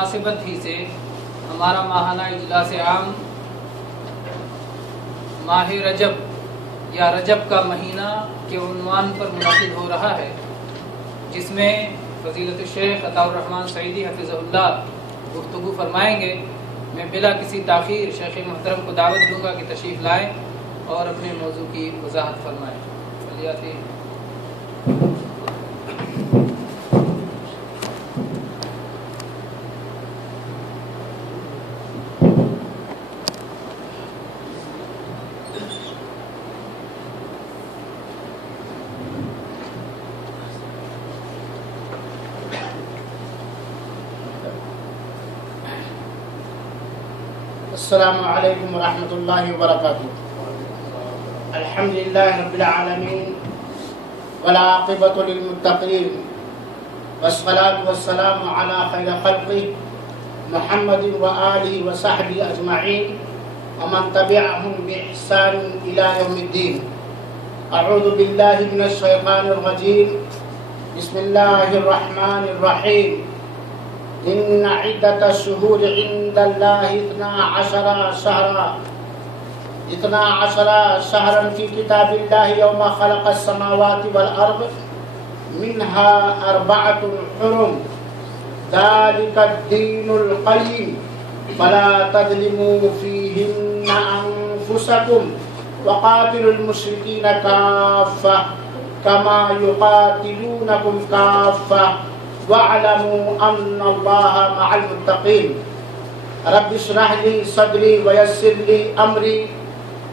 مناسبت ہی سے ہمارا ماہانہ اجلاس عام ماہ رجب یا رجب کا مہینہ کے عنوان پر منعقد ہو رہا ہے، جس میں فضیلت الشیخ عطاء الرحمن سعیدی حفظہ اللہ گفتگو فرمائیں گے۔ میں بلا کسی تاخیر شیخ محترم کو دعوت دوں گا کہ تشریف لائیں اور اپنے موضوع کی وضاحت فرمائیں۔ فلیاتی السلام علیکم ورحمۃ اللہ وبرکاتہ۔ الحمد للہ رب العالمین والعاقبۃ للمتقین والصلاة والسلام علی خیر خلقہ محمد وآلہ وصحبہ اجمعین ومن تبعهم بإحسان الی یوم الدین۔ اعوذ باللہ من الشیطان الرجیم، بسم اللہ الرحمن الرحیم۔ إن عدة الشهور عند الله 12 شهرا في كتاب الله يوم خلق السماوات والأرض منها 4 حرم ذلك الدين القيم فلا تظلموا فيهن أنفسكم وقاتلوا المشركين كافة كما يقاتلونكم كافة وَاعْلَمُوا أَنَّ اللَّهَ مَعَ الْمُتَّقِينَ رَبِّ اشْرَحْ لِي صَدْرِي وَيَسِّرْ لِي أَمْرِي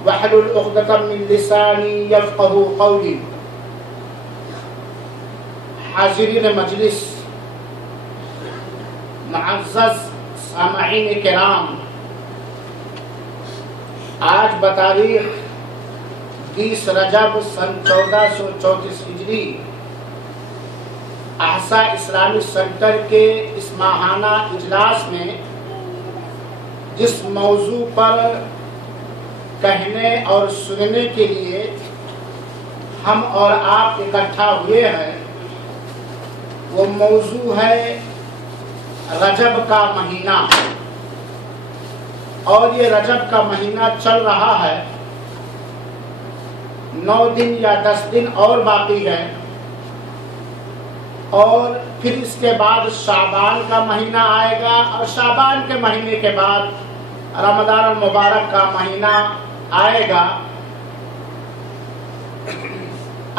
وَاحْلُلْ عُقْدَةً مِّن لِّسَانِي يَفْقَهُوا قَوْلِي۔ حاضرین مجلس، معزز سامعین کرام، آج بتاریخ 20 رجب سن 1434 ہجری احسا اسلامی سینٹر کے اس ماہانہ اجلاس میں جس موضوع پر کہنے اور سننے کے لیے ہم اور آپ اکٹھا ہوئے ہیں، وہ موضوع ہے رجب کا مہینہ۔ اور یہ رجب کا مہینہ چل رہا ہے، 9 دن یا 10 دن اور باقی ہے، اور پھر اس کے بعد شعبان کا مہینہ آئے گا، اور شعبان کے مہینے کے بعد رمضان المبارک کا مہینہ آئے گا۔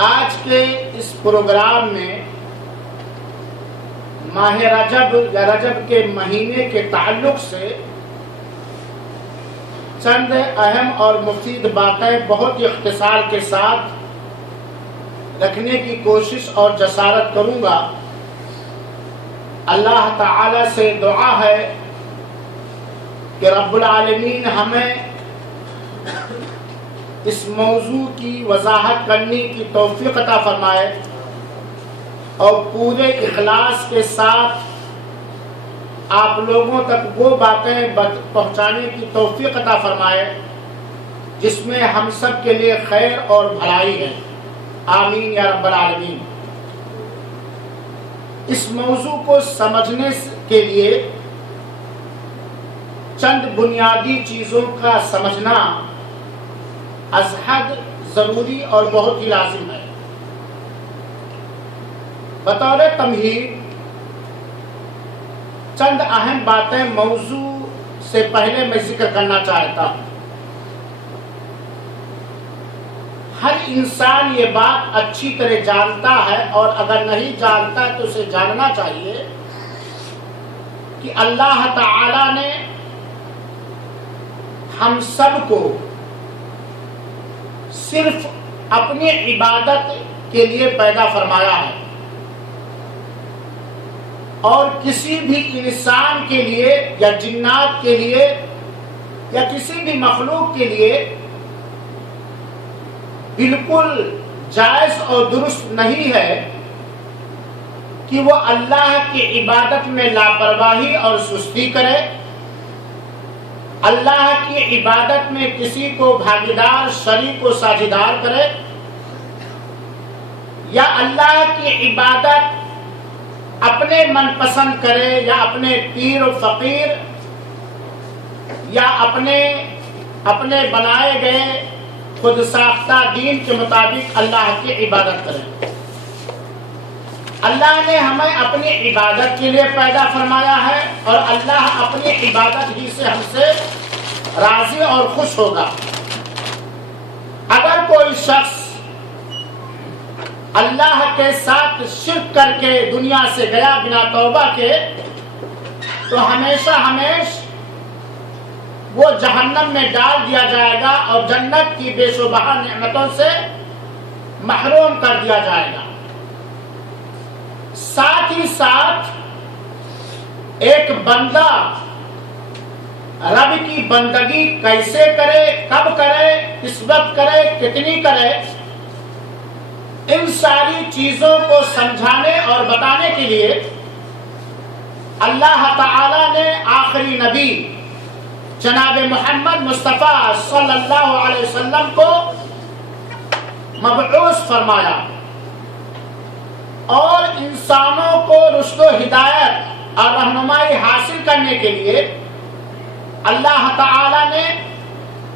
آج کے اس پروگرام میں ماہ رجب یا رجب کے مہینے کے تعلق سے چند اہم اور مفید باتیں بہت ہی اختصار کے ساتھ رکھنے کی کوشش اور جسارت کروں گا۔ اللہ تعالی سے دعا ہے کہ رب العالمین ہمیں اس موضوع کی وضاحت کرنے کی توفیق عطا فرمائے اور پورے اخلاص کے ساتھ آپ لوگوں تک وہ باتیں پہنچانے کی توفیق عطا فرمائے جس میں ہم سب کے لیے خیر اور بھلائی ہے، آمین یا رب العالمین۔ اس موضوع کو سمجھنے کے لیے چند بنیادی چیزوں کا سمجھنا از حد ضروری اور بہت ہی لازم ہے۔ بطور تمہید چند اہم باتیں موضوع سے پہلے میں ذکر کرنا چاہتا ہوں۔ ہر انسان یہ بات اچھی طرح جانتا ہے، اور اگر نہیں جانتا تو اسے جاننا چاہیے کہ اللہ تعالی نے ہم سب کو صرف اپنی عبادت کے لیے پیدا فرمایا ہے، اور کسی بھی انسان کے لیے یا جنات کے لیے یا کسی بھی مخلوق کے لیے بالکل جائز اور درست نہیں ہے کہ وہ اللہ کی عبادت میں لاپرواہی اور سستی کرے، اللہ کی عبادت میں کسی کو بھاگیدار، شریک و ساجھیدار کرے، یا اللہ کی عبادت اپنے من پسند کرے یا اپنے پیر و فقیر یا اپنے بنائے گئے خود ساختہ دین کے مطابق اللہ کی عبادت کرے۔ اللہ نے ہمیں اپنی عبادت کے لیے پیدا فرمایا ہے اور اللہ اپنی عبادت ہی سے ہم سے راضی اور خوش ہوگا۔ اگر کوئی شخص اللہ کے ساتھ شرک کر کے دنیا سے گیا بنا توبہ کے تو ہمیشہ وہ جہنم میں ڈال دیا جائے گا اور جنت کی بے شبہ نعمتوں سے محروم کر دیا جائے گا۔ ساتھ ہی ساتھ ایک بندہ رب کی بندگی کیسے کرے، کب کرے، کس وقت کرے، کتنی کرے، ان ساری چیزوں کو سمجھانے اور بتانے کے لیے اللہ تعالی نے آخری نبی جناب محمد مصطفیٰ صلی اللہ علیہ وسلم کو مبعوث فرمایا اور انسانوں کو رشد و ہدایت اور رہنمائی حاصل کرنے کے لیے اللہ تعالی نے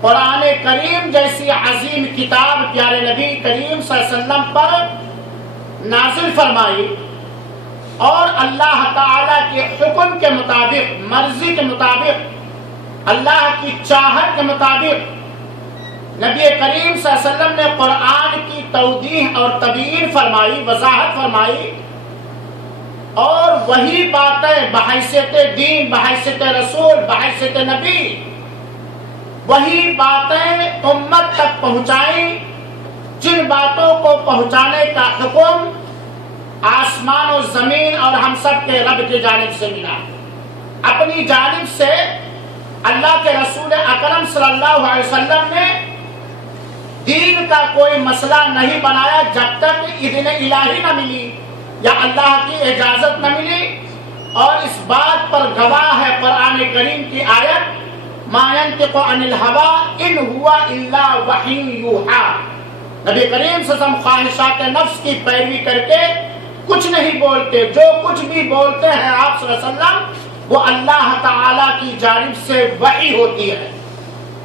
قرآن کریم جیسی عظیم کتاب پیارے نبی کریم صلی اللہ علیہ وسلم پر نازل فرمائی اور اللہ تعالی کے حکم کے مطابق، مرضی کے مطابق، اللہ کی چاہت کے مطابق نبی کریم صلی اللہ علیہ وسلم نے قرآن کی توضیح اور تبیین فرمائی، وضاحت فرمائی اور وہی باتیں بحیثیت دین، بحیثیت رسول، بحیثیت نبی وہی باتیں امت تک پہنچائیں جن باتوں کو پہنچانے کا حکم آسمان و زمین اور ہم سب کے رب کی جانب سے ملا۔ اپنی جانب سے اللہ کے رسول اکرم صلی اللہ علیہ وسلم نے دین کا کوئی مسئلہ نہیں بنایا جب تک اذن الہی نہ ملی یا اللہ کی اجازت نہ ملی، اور اس بات پر گواہ ہے قرآن کریم کی آیت ما ينطق عن الهوى ان هو الا وحی یوحی۔ نبی کریم صلی اللہ علیہ وسلم خواہشات نفس کی پیروی کر کے کچھ نہیں بولتے، جو کچھ بھی بولتے ہیں آپ صلی اللہ علیہ وسلم وہ اللہ تعالی کی جانب سے وحی ہوتی ہے۔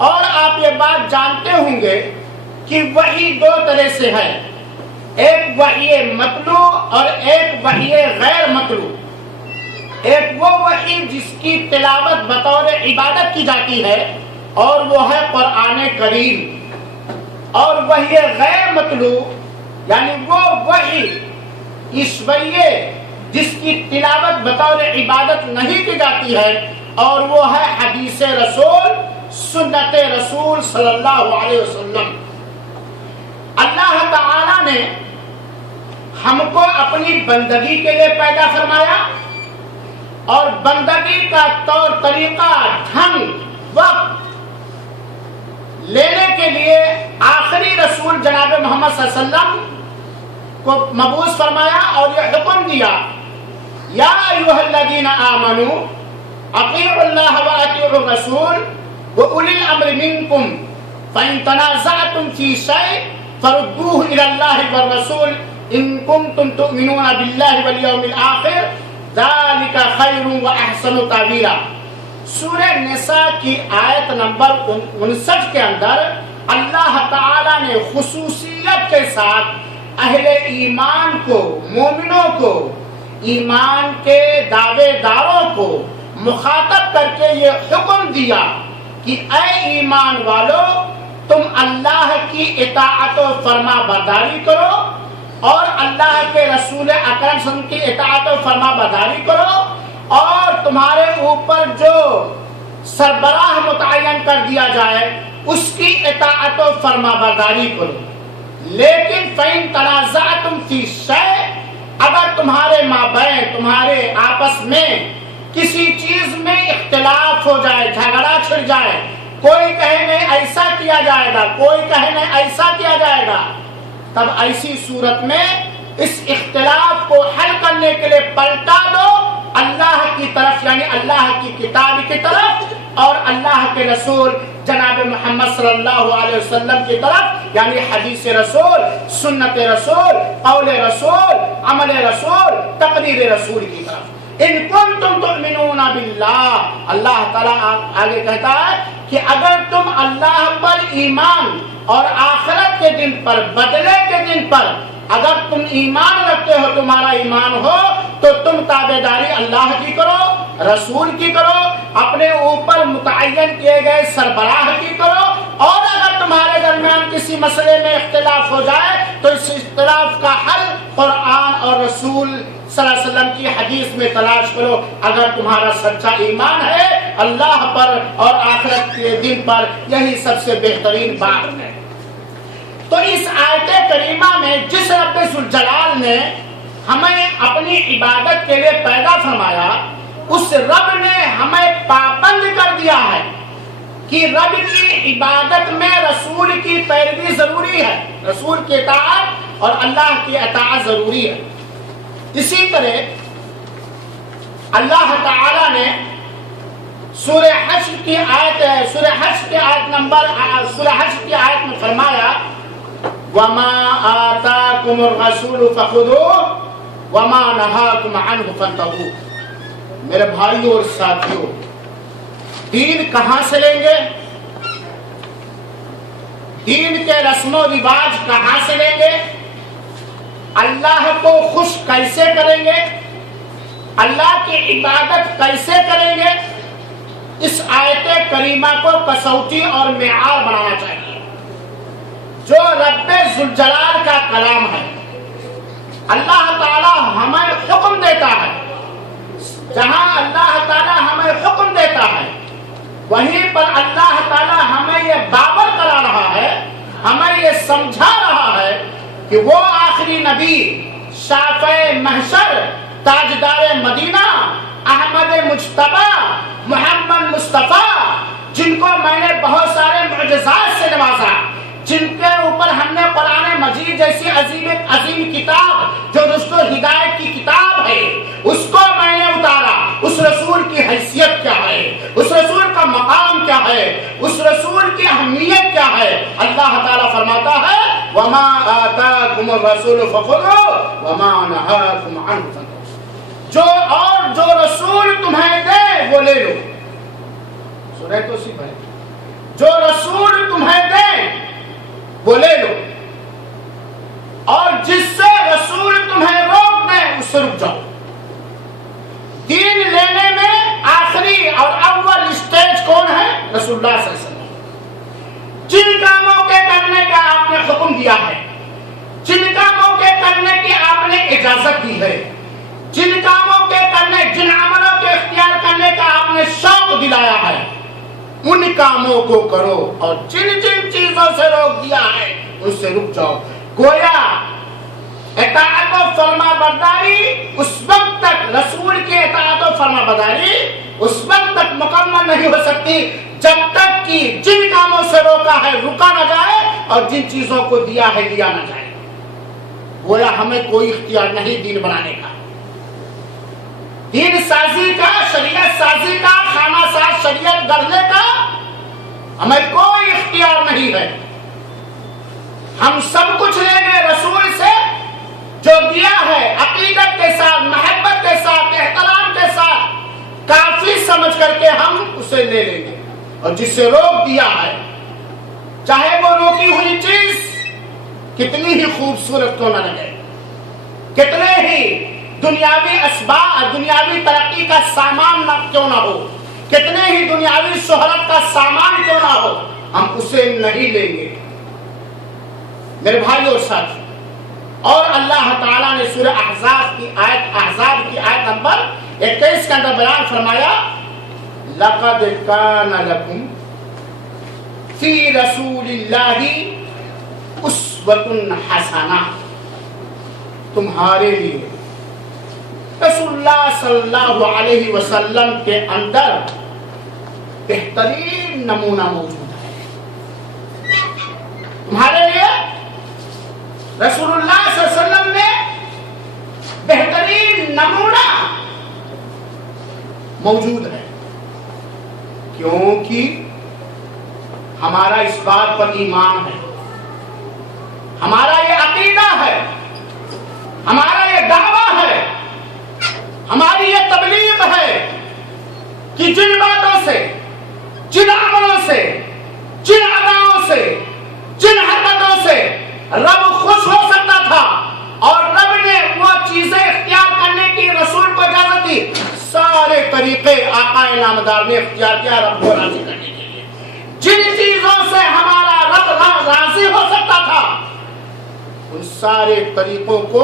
اور آپ یہ بات جانتے ہوں گے کہ وحی دو طرح سے ہے، ایک وحی مطلوع اور ایک وحی غیر مطلوع۔ ایک وہ وحی جس کی تلاوت بطور عبادت کی جاتی ہے اور وہ ہے قرآن کریم، اور وحی غیر مطلوع یعنی وہ وحی عشویہ جس کی تلاوت بطور عبادت نہیں کی جاتی ہے اور وہ ہے حدیث رسول، سنت رسول صلی اللہ علیہ وسلم۔ اللہ تعالی نے ہم کو اپنی بندگی کے لیے پیدا فرمایا اور بندگی کا طور طریقہ، ڈھنگ، وقت لینے کے لیے آخری رسول جناب محمد صلی اللہ علیہ وسلم کو مبعوث فرمایا اور یہ حکم دیا یا ایھا الذین آمنوا اطیعوا اللہ واطیعوا الرسول واولی الامر منکم فان تنازعتم فی شیء فردوه الی اللہ والرسول ان کنتم تؤمنون باللہ والیوم الآخر ذالک خیر و احسن تعبیرا۔ سورہ نساء کی آیت نمبر 59 کے اندر اللہ تعالی نے خصوصیت کے ساتھ اہل ایمان کو، مومنوں کو، ایمان کے دعوے داروں کو مخاطب کر کے یہ حکم دیا کہ اے ایمان والو تم اللہ کی اطاعت و فرما برداری کرو اور اللہ کے رسول اکرم صلی اللہ علیہ وسلم کی اطاعت و فرما برداری کرو اور تمہارے اوپر جو سربراہ متعین کر دیا جائے اس کی اطاعت و فرما برداری کرو۔ لیکن فَإِن تَنَازَعْتُمْ فِي شَيْءٍ اگر تمہارے مابین، تمہارے آپس میں کسی چیز میں اختلاف ہو جائے، جھگڑا چھڑ جائے، کوئی کہے نہیں ایسا کیا جائے گا، کوئی کہے نہیں ایسا کیا جائے گا، تب ایسی صورت میں اس اختلاف کو حل کرنے کے لیے پلٹا دو اللہ کی طرف، یعنی اللہ کی کتاب کی طرف، اور اللہ کے رسول جناب محمد صلی اللہ علیہ وسلم کی طرف، یعنی حدیث رسول، سنت رسول، قول رسول، عمل رسول، تقریر رسول کی طرف۔ ان کنتم تؤمنون باللہ، اللہ تعالیٰ آگے کہتا ہے کہ اگر تم اللہ پر ایمان اور آخرت کے دن پر، بدلے کے دن پر اگر تم ایمان رکھتے ہو، تمہارا ایمان ہو، تو تم تابعداری اللہ کی کرو، رسول کی کرو، اپنے اوپر متعین کیے گئے سربراہ کی کرو، اور اگر تمہارے درمیان کسی مسئلے میں اختلاف ہو جائے تو اس اختلاف کا حل قرآن اور رسول صلی اللہ علیہ وسلم کی حدیث میں تلاش کرو۔ اگر تمہارا سچا ایمان ہے اللہ پر اور آخرت کے دن پر، یہی سب سے بہترین بات ہے۔ تو اس آیت کریمہ میں جس رب ذوالجلال نے ہمیں اپنی عبادت کے لیے پیدا فرمایا، اس رب نے ہمیں پابند کر دیا ہے کہ رب کی عبادت میں رسول کی پیروی ضروری ہے، رسول کی اطاعت اور اللہ کی اطاعت ضروری ہے۔ اسی طرح اللہ تعالی نے سورہ حشر کی آیت میں فرمایا وَمَا آتَاكُمُ الرَّسُولُ فَخُذُوهُ وَمَا نَهَاكُمْ عَنْهُ فَانْتَهُوا۔ میرے بھائیوں اور ساتھیوں، دین کہاں سے لیں گے؟ دین کے رسم و رواج کہاں سے لیں گے؟ اللہ کو خوش کیسے کریں گے؟ اللہ کی عبادت کیسے کریں گے؟ اس آیت کریمہ کو کسوٹی اور معیار بنانا چاہیے۔ جو رب ذوالجلال کا کلام ہے، اللہ تعالی ہمیں حکم دیتا ہے، جہاں اللہ تعالی ہمیں حکم دیتا ہے وہیں پر اللہ تعالی ہمیں یہ باور کرا رہا ہے، ہمیں یہ سمجھا رہا ہے کہ وہ آخری نبی، شافع محشر، تاجدار مدینہ، احمد مجتبی، محمد مصطفیٰ، جن کو میں نے بہت سارے معجزات سے نوازا، جن کے اوپر ہم نے قرآن مجید جیسی عظیم کتاب جو رشد و ہدایت کی کتاب ہے اس کو میں نے اتارا۔ اس رسول کی حیثیت کیا ہے، اس رسول کا مقام کیا ہے، اس رسول کی اہمیت کیا ہے؟ اللہ تعالیٰ فرماتا ہے وَمَا آتَاكُمُ الرَّسُولُ فَخُذُوهُ وَمَا نَهَاكُمْ عَنْهُ فَانْتَهُوا۔ جو رسول تمہیں دے وہ لے لو۔ سورہ توصیف ہے، جو رسول تمہیں دے وہ لے لو، اور جس سے رسول تمہیں روک دے اس سے رک جاؤ۔ دین لینے میں آخری اور اول اسٹیج کون ہے؟ رسول اللہ صلی اللہ علیہ وسلم۔ جن کاموں کے کرنے کا آپ نے حکم دیا ہے، جن کاموں کے کرنے کی آپ نے اجازت دی ہے، جن کاموں کے کرنے، جن عملوں کے اختیار کرنے کا آپ نے شوق دلایا ہے، ان کاموں کو کرو، اور جن جن چیزوں سے روک دیا ہے ان سے رک جاؤ۔ گویا اطاعت و فرما برداری اس وقت تک، رسول کی اطاعت و فرما برداری اس وقت تک مکمل نہیں ہو سکتی جب تک کہ جن کاموں سے روکا ہے رکا نہ جائے، اور جن چیزوں کو دیا ہے لیا نہ جائے۔ گویا ہمیں کوئی اختیار نہیں دین بنانے کا، دین سازی کا، شریعت سازی کا، خانہ ساز شریعت گڑھنے کا ہمیں کوئی اختیار نہیں ہے۔ ہم سب کچھ لیں گے رسول سے، جو دیا ہے عقیدت کے ساتھ، محبت کے ساتھ، احترام کے ساتھ، کافی سمجھ کر کے ہم اسے لے لیں گے۔ اور جس سے روک دیا ہے، چاہے وہ روکی ہوئی چیز کتنی ہی خوبصورت کیوں نہ لگے، کتنے ہی دنیاوی اسباب، دنیاوی ترقی کا سامان نہ کیوں نہ ہو، کتنے ہی دنیاوی شہرت کا سامان کیوں نہ ہو، ہم اسے نہیں لیں گے۔ میرے بھائی اور ساتھی، اور اللہ تعالیٰ نے سورہ احزاب کی آیت نمبر 21 کے اندر بیان فرمایا لَقَدْ كَانَ لَكُمْ فِي رَسُولِ اللَّهِ أُسْوَةٌ حَسَنَةٌ، تمہارے لیے رسول اللہ صلی اللہ علیہ وسلم کے اندر بہترین نمونہ موجود ہے۔ تمہارے لیے رسول اللہ صلی اللہ علیہ وسلم میں بہترین نمونہ موجود ہے۔ کیونکہ ہمارا اس بات پر ایمان ہے، ہمارا یہ عقیدہ ہے، ہمارا یہ دعویٰ ہے، ہماری یہ تبلیغ ہے کہ جن باتوں سے، جن عملوں سے، جن اداؤں سے، جن حرکتوں سے رب خوش ہو سکتا تھا اور رب نے وہ چیزیں اختیار کرنے کی رسول کو اجازت دی، سارے طریقے آقا نامدار نے اختیار کیا رب کو راضی کرنے کے لیے۔ جن چیزوں سے ہمارا رب راضی ہو سکتا تھا ان سارے طریقوں کو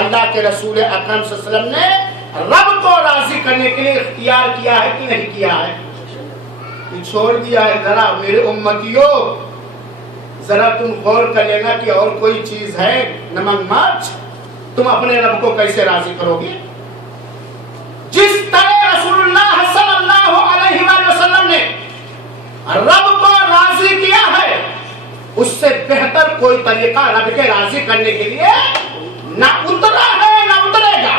اللہ کے رسول اکرم صلی اللہ علیہ وسلم نے رب کو راضی کرنے کے لیے اختیار کیا ہے کہ نہیں کیا ہے؟ چھوڑ دیا ہے۔ ذرا میرے امتیوں، ذرا تم غور کر لینا کہ اور کوئی چیز ہے نمک مرچ، تم اپنے رب کو کیسے راضی کرو گے؟ جس طرح رسول اللہ صلی اللہ علیہ وآلہ وسلم نے رب کو راضی کیا ہے، اس سے بہتر کوئی طریقہ رب کے راضی کرنے کے لیے نہ اترا ہے نہ اترے گا۔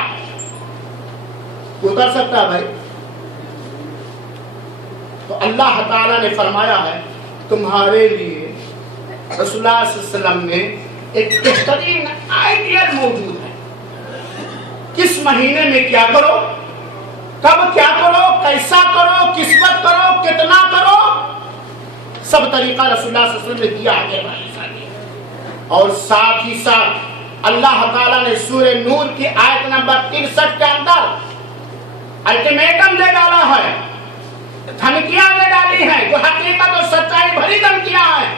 اتر سکتا ہے بھائی؟ تو اللہ تعالیٰ نے فرمایا ہے تمہارے لیے رسول اللہ صلی اللہ علیہ وسلم میں ایک بہترین آئیڈیل موجود ہے، کس مہینے میں کیا کرو، کب کیا کرو، کیسا کرو، کس وقت کرو، کتنا کرو، سب طریقہ رسول اللہ صلی اللہ علیہ وسلم نے دیا ہے۔ اور ساتھ ہی ساتھ اللہ تعالیٰ نے سورہ نور کی آیت نمبر 63 کے اندر الٹیمیٹم دے ڈالا ہے، دھمکیاں دے ڈالی ہیں جو حقیقت اور سچائی بھری دھمکیاں ہیں۔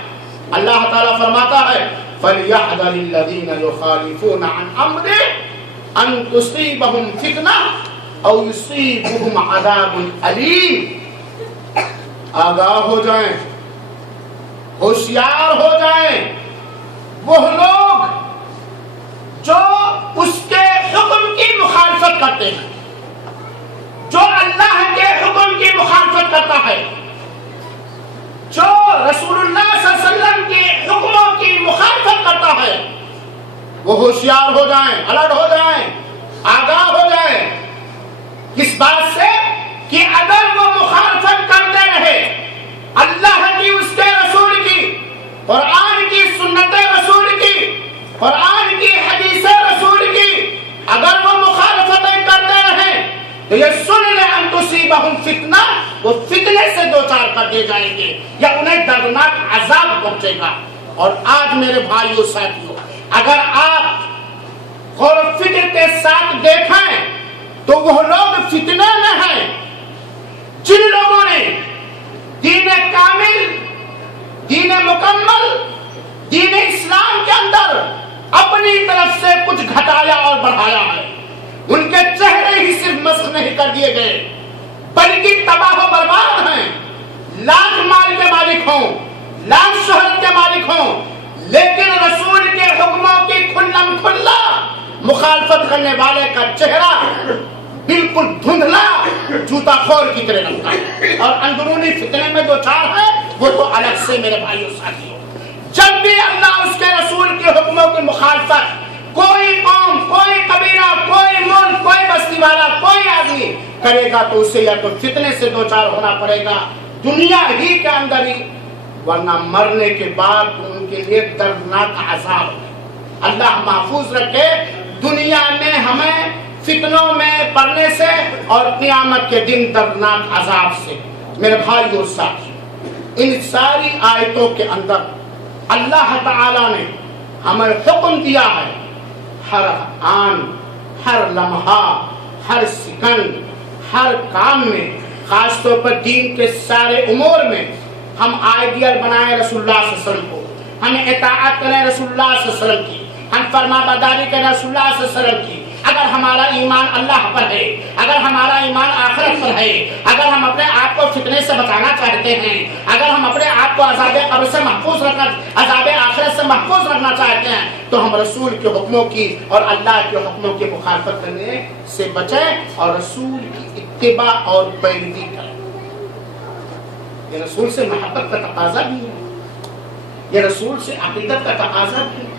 اللہ تعالیٰ فرماتا ہے فَلْيَحْذَرِ الَّذِينَ يُخَالِفُونَ عَنْ أَمْرِهِ أَن تُصِيبَهُمْ فِتْنَةٌ أَوْ يُصِيبَهُمْ عَذَابٌ أَلِيمٌ۔ آگاہ ہو جائیں، ہوشیار ہو جائیں وہ لوگ جو اس کے حکم کی مخالفت کرتے ہیں، جو اللہ کے حکم کی مخالفت کرتا ہے، جو رسول اللہ صلی اللہ علیہ وسلم کے حکموں کی مخالفت کرتا ہے، وہ ہوشیار ہو جائیں، الرٹ ہو جائیں، آگاہ ہو جائیں۔ کس بات سے؟ کہ اگر وہ مخالفت کرتے رہے اللہ کی، اس کے رسول کی، قرآن کی، سنت رسول کی، قرآن کی، حدیث رسول کی، اگر وہ مخالفتیں کرتے رہے تو یہ سن لے ان تصیبہم فتنہ، وہ فتنے سے دوچار کر دیے جائیں گے یا انہیں دردناک عذاب پہنچے گا۔ اور آج میرے بھائیوں ساتھیوں، اگر آپ غور و فکر کے ساتھ دیکھیں تو وہ لوگ فتنے میں ہیں جن لوگوں نے دین کامل، دین مکمل، دین اسلام کے اندر اپنی طرف سے کچھ گھٹایا اور بڑھایا ہے۔ ان کے چہرے ہی صرف مسخ نہیں کر دیے گئے بلکہ تباہ و برباد ہیں، لاکھ مال کے مالک ہوں، لاکھ شہرت کے مالک ہوں، لیکن رسول کے حکموں کی کھلم کھلا مخالفت کرنے والے کا چہرہ بالکل دھندلا جوتا خور کی طرح لگتا ہے، اور اندرونی فتنے میں دو چار ہے وہ تو الگ سے میرے بھائیوں ساتھیوں۔ جب بھی اللہ اس کے رسول کے حکموں کی مخالفت کوئی قوم، کوئی قبیلہ، کوئی ملک، کوئی بستی والا، کوئی آدمی کرے گا تو اسے یا تو فتنے سے دو چار ہونا پڑے گا دنیا ہی کے اندر ہی، ورنہ مرنے کے بعد ان کے لیے دردناک عذاب ہے۔ اللہ محفوظ رکھے دنیا میں ہمیں فتنوں میں پڑنے سے اور قیامت کے دن دردناک عذاب سے۔ میرے بھائی اور ساتھی، ان ساری آیتوں کے اندر اللہ تعالی نے ہمیں حکم دیا ہے ہر آن، ہر لمحہ، ہر سیکنڈ، ہر کام میں، خاص طور پر دین کے سارے امور میں ہم آئیڈیل بنائیں رسول اللہ صلی اللہ علیہ وسلم کو، ہم اطاعت کریں رسول اللہ صلی اللہ علیہ وسلم کی، ہم فرما برداری کریں رسول اللہ صلی اللہ علیہ وسلم کی۔ اگر ہمارا ایمان اللہ پر ہے، اگر ہمارا ایمان آخرت پر ہے، اگر ہم اپنے آپ کو فتنے سے بچانا چاہتے ہیں، اگر ہم اپنے آپ کو عذاب قبر سے محفوظ رکھنا، عذاب آخرت سے محفوظ رکھنا چاہتے ہیں، تو ہم رسول کے حکموں کی اور اللہ کے حکموں کی مخالفت کرنے سے بچیں اور رسول کی اتباع اور پیروی کریں۔ یہ رسول سے محبت کا تقاضا بھی ہے، یہ رسول سے عقیدت کا تقاضا بھی ہے۔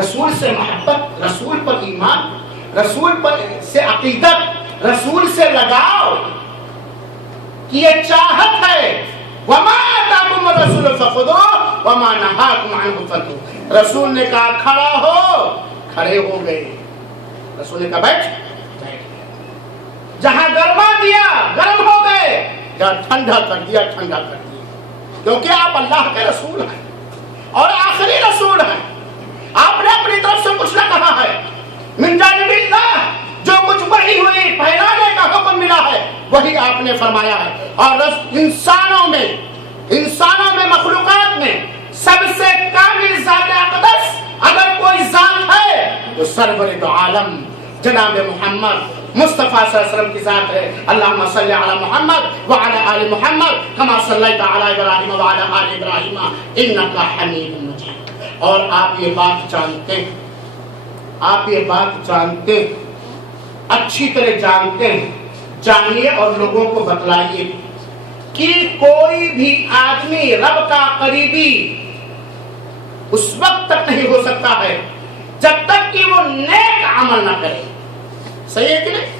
رسول سے محبت، رسول پر ایمان، رسول پر سے عقیدت، رسول سے لگاؤ، کی یہ چاہت ہے وما آتاکم الرسول فخذوہ وما نہاکم عنہ فانتہوا. رسول نے کہا کھڑا ہو، کھڑے ہو گئے. رسول نے کہا بیٹھ، بیٹھ گئے. جہاں گرما دیا گرم ہو گئے، جہاں ٹھنڈا کر دیا ٹھنڈا کر دیا. کیونکہ آپ اللہ کے رسول ہیں اور آخری رسول ہیں. آپ نے اپنی طرف سے کچھ نہ کہا ہے. من جانب اللہ جو کچھ وحی ہوئی پھیلانے کا حکم ملا ہے وہی آپ نے فرمایا ہے. اور انسانوں میں مخلوقات میں سب سے کامل ذات اقدس اگر کوئی ذات ہے تو سرور دو عالم جناب محمد مصطفیٰ صلی اللہ علیہ وسلم کی ذات ہے. اللہم صلی علی محمد وعلی آل محمد کما صلیت علی ابراہیم وعلی آل ابراہیم انکا حمید مجید. اور آپ یہ بات جانتے ہیں، آپ یہ بات جانتے ہیں، اچھی طرح جانتے ہیں، جانیے اور لوگوں کو بتلائیے کہ کوئی بھی آدمی رب کا قریبی اس وقت تک نہیں ہو سکتا ہے جب تک کہ وہ نیک عمل نہ کرے. صحیح ہے کہ نہیں؟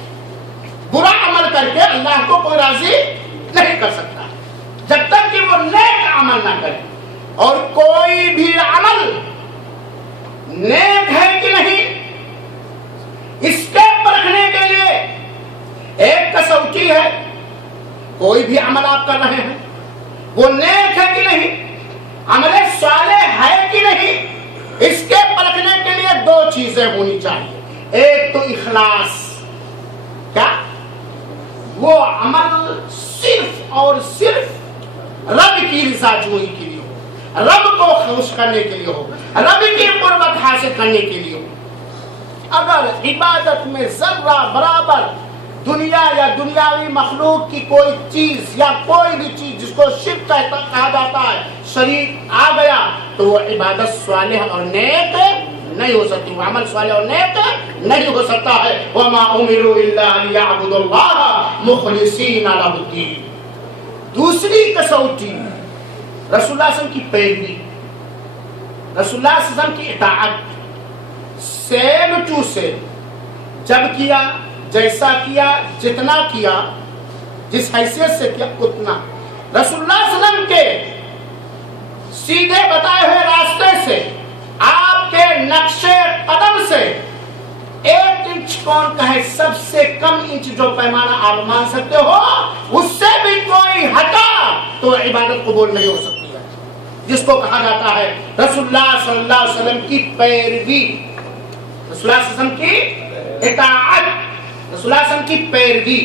برا عمل کر کے اللہ کو کوئی راضی نہیں کر سکتا جب تک کہ وہ نیک عمل نہ کرے. اور کوئی بھی عمل نیک ہے کہ نہیں اس کے پرکھنے کے لیے ایک کسوٹی ہے. کوئی بھی عمل آپ کر رہے ہیں وہ نیک ہے کہ نہیں، عمل صالح ہے کہ نہیں، اس کے پرکھنے کے لیے دو چیزیں ہونی چاہیے. ایک تو اخلاص، کیا وہ عمل صرف اور صرف رب کی رضا جوئی کے لیے ہو، رب کو خوش کرنے کے لیے ہو، رب کی قربت حاصل کرنے کے لیے ہو. اگر عبادت میں ذرہ برابر دنیا یا دنیاوی مخلوق کی کوئی چیز یا کوئی بھی چیز جس کو شرک کہا جاتا ہے شریک آ گیا تو وہ عبادت صالح اور نیک نہیں ہو سکتی، وہ عمل صالح اور نیک نہیں ہو سکتا ہے. وَمَا أُمِرُوا إِلَّا لِيَعْبُدُوا اللَّهَ مُخْلِصِينَ لَهُ الدِّينَ. دوسری کسوٹی رسول اللہ صلی اللہ علیہ وسلم کی پیروی، رسول اللہ صلی اللہ علیہ وسلم کی اطاعت. سیم ٹو سیم، جب کیا جیسا کیا جتنا کیا جس حیثیت سے کیا اتنا. رسول اللہ صلی اللہ علیہ وسلم کے سیدھے بتائے ہوئے راستے سے، آپ کے نقش قدم سے 1 انچ کون کا ہے سب سے کم انچ جو پیمانہ آپ مان سکتے ہو اس سے بھی کوئی ہٹا تو عبادت قبول نہیں ہو سکتی ہے. جس کو کہا جاتا ہے رسول اللہ صلی اللہ علیہ وسلم کی پیروی، رسول اللہ صلی اللہ علیہ وسلم کی اطاعت، رسول اللہ صلی اللہ علیہ وسلم کی پیروی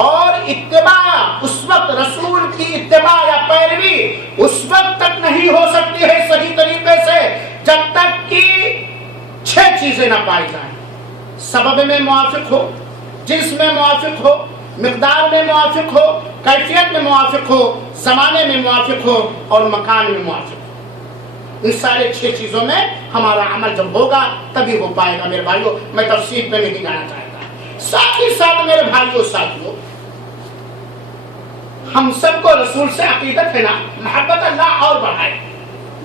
اور اتباع. اس وقت رسول کی اتباع یا پیروی اس وقت تک نہیں ہو سکتی ہے صحیح طریقے سے جب تک کہ 6 چیزیں نہ پائی جائیں. سبب میں موافق ہو، جنس میں موافق ہو، مقدار میں موافق ہو، کیفیت میں موافق ہو، زمانے میں موافق ہو اور مکان میں موافق ہو. ان سارے 6 چیزوں میں ہمارا عمل جب ہوگا تبھی ہو پائے گا. میرے بھائیوں میں تفصیل پہ نہیں جانا چاہتا. ساتھ ہی ساتھ میرے بھائیوں ساتھیوں ہم سب کو رسول سے عقیدت ہے نا، محبت اللہ اور بڑھائے،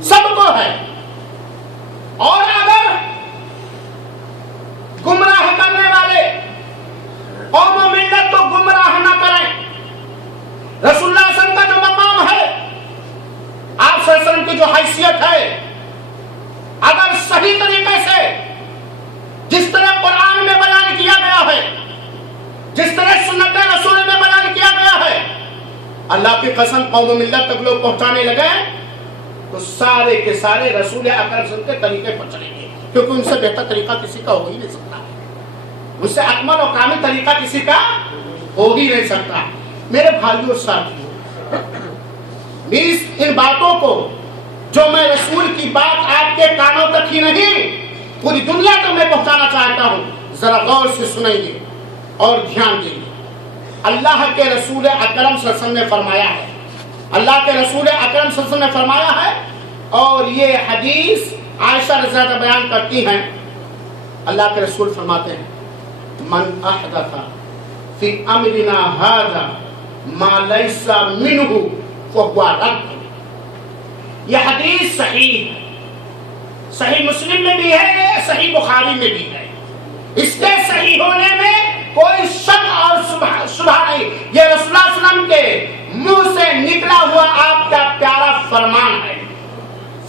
سب کو ہے. اور اگر گمراہ کرنے والے قوم و ملت کو گمراہ نہ کریں، رسول اللہ صلی اللہ علیہ وسلم کا جو مقام ہے، آپ صلی اللہ علیہ وسلم کی جو حیثیت ہے، اگر صحیح طریقے سے جس طرح قرآن میں بیان کیا گیا ہے، جس طرح سنت رسول میں بیان کیا گیا ہے، اللہ کی قسم قوم و ملت تک لوگ پہنچانے لگے تو سارے کے سارے رسول اکرم صلی اللہ علیہ وسلم کے طریقے پر چلیں گے. کیونکہ ان سے بہتر طریقہ کسی کا ہو ہی نہیں سکتا، ان سے اکمل اور کامل طریقہ کسی کا ہو ہی نہیں سکتا. میرے بھائیوں ساتھیوں، ان باتوں کو جو میں رسول کی بات آپ کے کانوں تک ہی نہیں پوری دنیا تک میں پہنچانا چاہتا ہوں، ذرا غور سے سنیں اور دھیان دیں. اللہ کے رسول اکرم صلی اللہ علیہ وسلم نے فرمایا ہے، اللہ کے رسول اکرم صلی اللہ علیہ وسلم نے فرمایا ہے، اور یہ حدیث عائشہ رضی اللہ عنہا بیان کرتی ہیں. اللہ کے رسول فرماتے ہیں من احدث فی امرنا ھذا ما لیس منہ فہو رد. یہ حدیث صحیح ہے، صحیح مسلم میں بھی ہے، صحیح بخاری میں بھی ہے. اس کے صحیح ہونے میں کوئی شک اور شبہ نہیں. یہ رسول اللہ صلی اللہ علیہ وسلم کے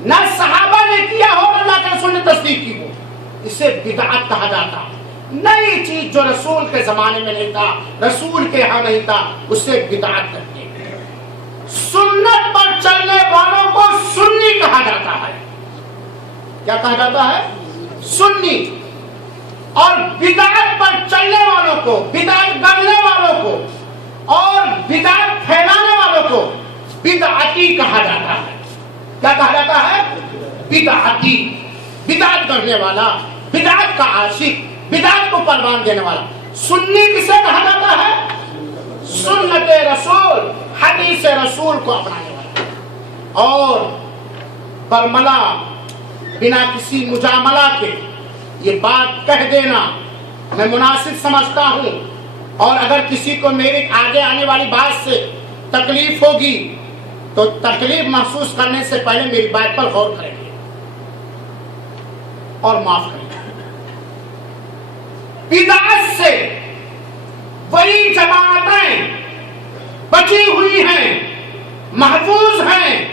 نہ صحابہ نے کیا ہو نہ اللہ کے رسول نے تصدیق کی ہو، اسے بدعت کہا جاتا ہے۔ نئی چیز جو رسول کے زمانے میں نہیں تھا، رسول کے ہاں نہیں تھا، اسے بدعت کہتے ہیں۔ سنت پر چلنے والوں کو سنی کہا جاتا ہے۔ کیا کہا جاتا ہے؟ سنی۔ اور بدعت پر چلنے والوں کو، بدعت کرنے والوں کو اور بدعت پھیلانے والوں کو بدعتی کہا جاتا ہے۔ کیا کہا جاتا ہے؟ بدعتی۔ بدعت کرنے والا، بدعت کا عاشق، بدعت کو پروان دینے والا۔ سنی کسے کہا جاتا ہے؟ سنت رسول، حدیث رسول کو اپنانے والا۔ اور برملا، بنا کسی مجاملہ کے یہ بات کہہ دینا میں مناسب سمجھتا ہوں، اور اگر کسی کو میرے آگے آنے والی بات سے تکلیف ہوگی تو تکلیف محسوس کرنے سے پہلے میری بات پر غور کریں گے اور معاف کریں گے۔ بدعت سے وہی جماعتیں بچی ہوئی ہیں، محفوظ ہیں،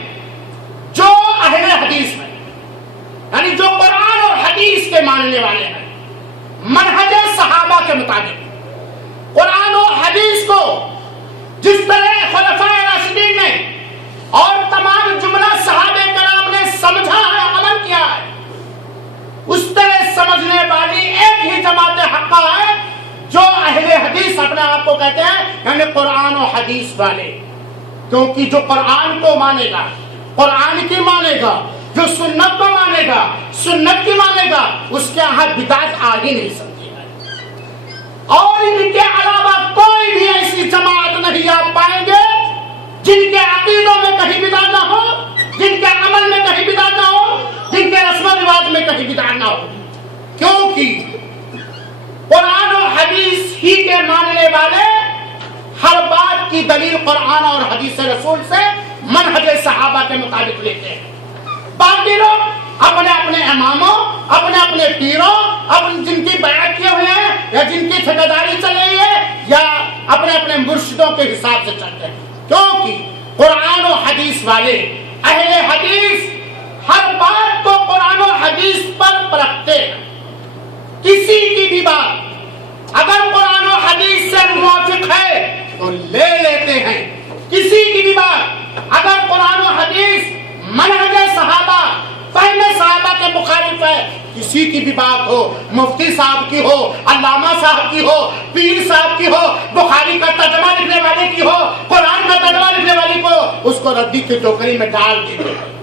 جو اہل حدیث ہیں، یعنی جو قرآن اور حدیث کے ماننے والے ہیں، منہج صحابہ کے مطابق قرآن و حدیث کو جس طرح خلفائے راشدین نے اور تمام جملہ صحابہ کرام نے سمجھا ہے، عمل کیا ہے، اس طرح سمجھنے والی ایک ہی جماعت حقہ ہے جو اہل حدیث اپنے آپ کو کہتے ہیں، یعنی قرآن و حدیث والے۔ کیونکہ جو قرآن کو مانے گا، قرآن کی مانے گا، جو سنت کو مانے گا، سنت کی مانے گا، اس کے یہاں بدعت آ ہی نہیں سکتی ہے۔ اور ان کے علاوہ کوئی بھی ایسی جماعت نہیں آپ پائیں گے جن کے عقیدوں میں کہیں بدعت نہ ہو، جن کے عمل میں کہیں بدعت نہ ہو، جن کے رسم و رواج میں کہیں بدعت نہ ہو۔ کیونکہ قرآن و حدیث ہی کے ماننے والے ہر بات کی دلیل قرآن اور حدیث رسول سے منہج صحابہ کے مطابق لیتے ہیں۔ باقی لوگ اپنے اپنے اماموں، اپنے اپنے پیروں، جن کی بیعت کیے ہوئے ہیں یا جن کی ٹھیکیداری چل رہی ہے، یا اپنے اپنے مرشدوں کے حساب سے چلتے ہیں۔ کیونکہ قرآن و حدیث والے، اہل حدیث، ہر بات کو قرآن و حدیث پر پرکھتے ہیں۔ کسی کی بھی بات اگر قرآن و حدیث سے موافق ہے تو لے لیتے ہیں، کسی کی بھی بات اگر قرآن و حدیث منہج صحابہ، فہم صحابہ کے مخالف ہے، کسی کی بھی بات ہو، مفتی صاحب کی ہو، علامہ صاحب کی ہو، پیر صاحب کی ہو، بخاری کا ترجمہ لکھنے والے کی ہو، قرآن کا ترجمہ لکھنے والے کو، اس کو ردی کی ٹوکری میں ڈال دیتے ہیں۔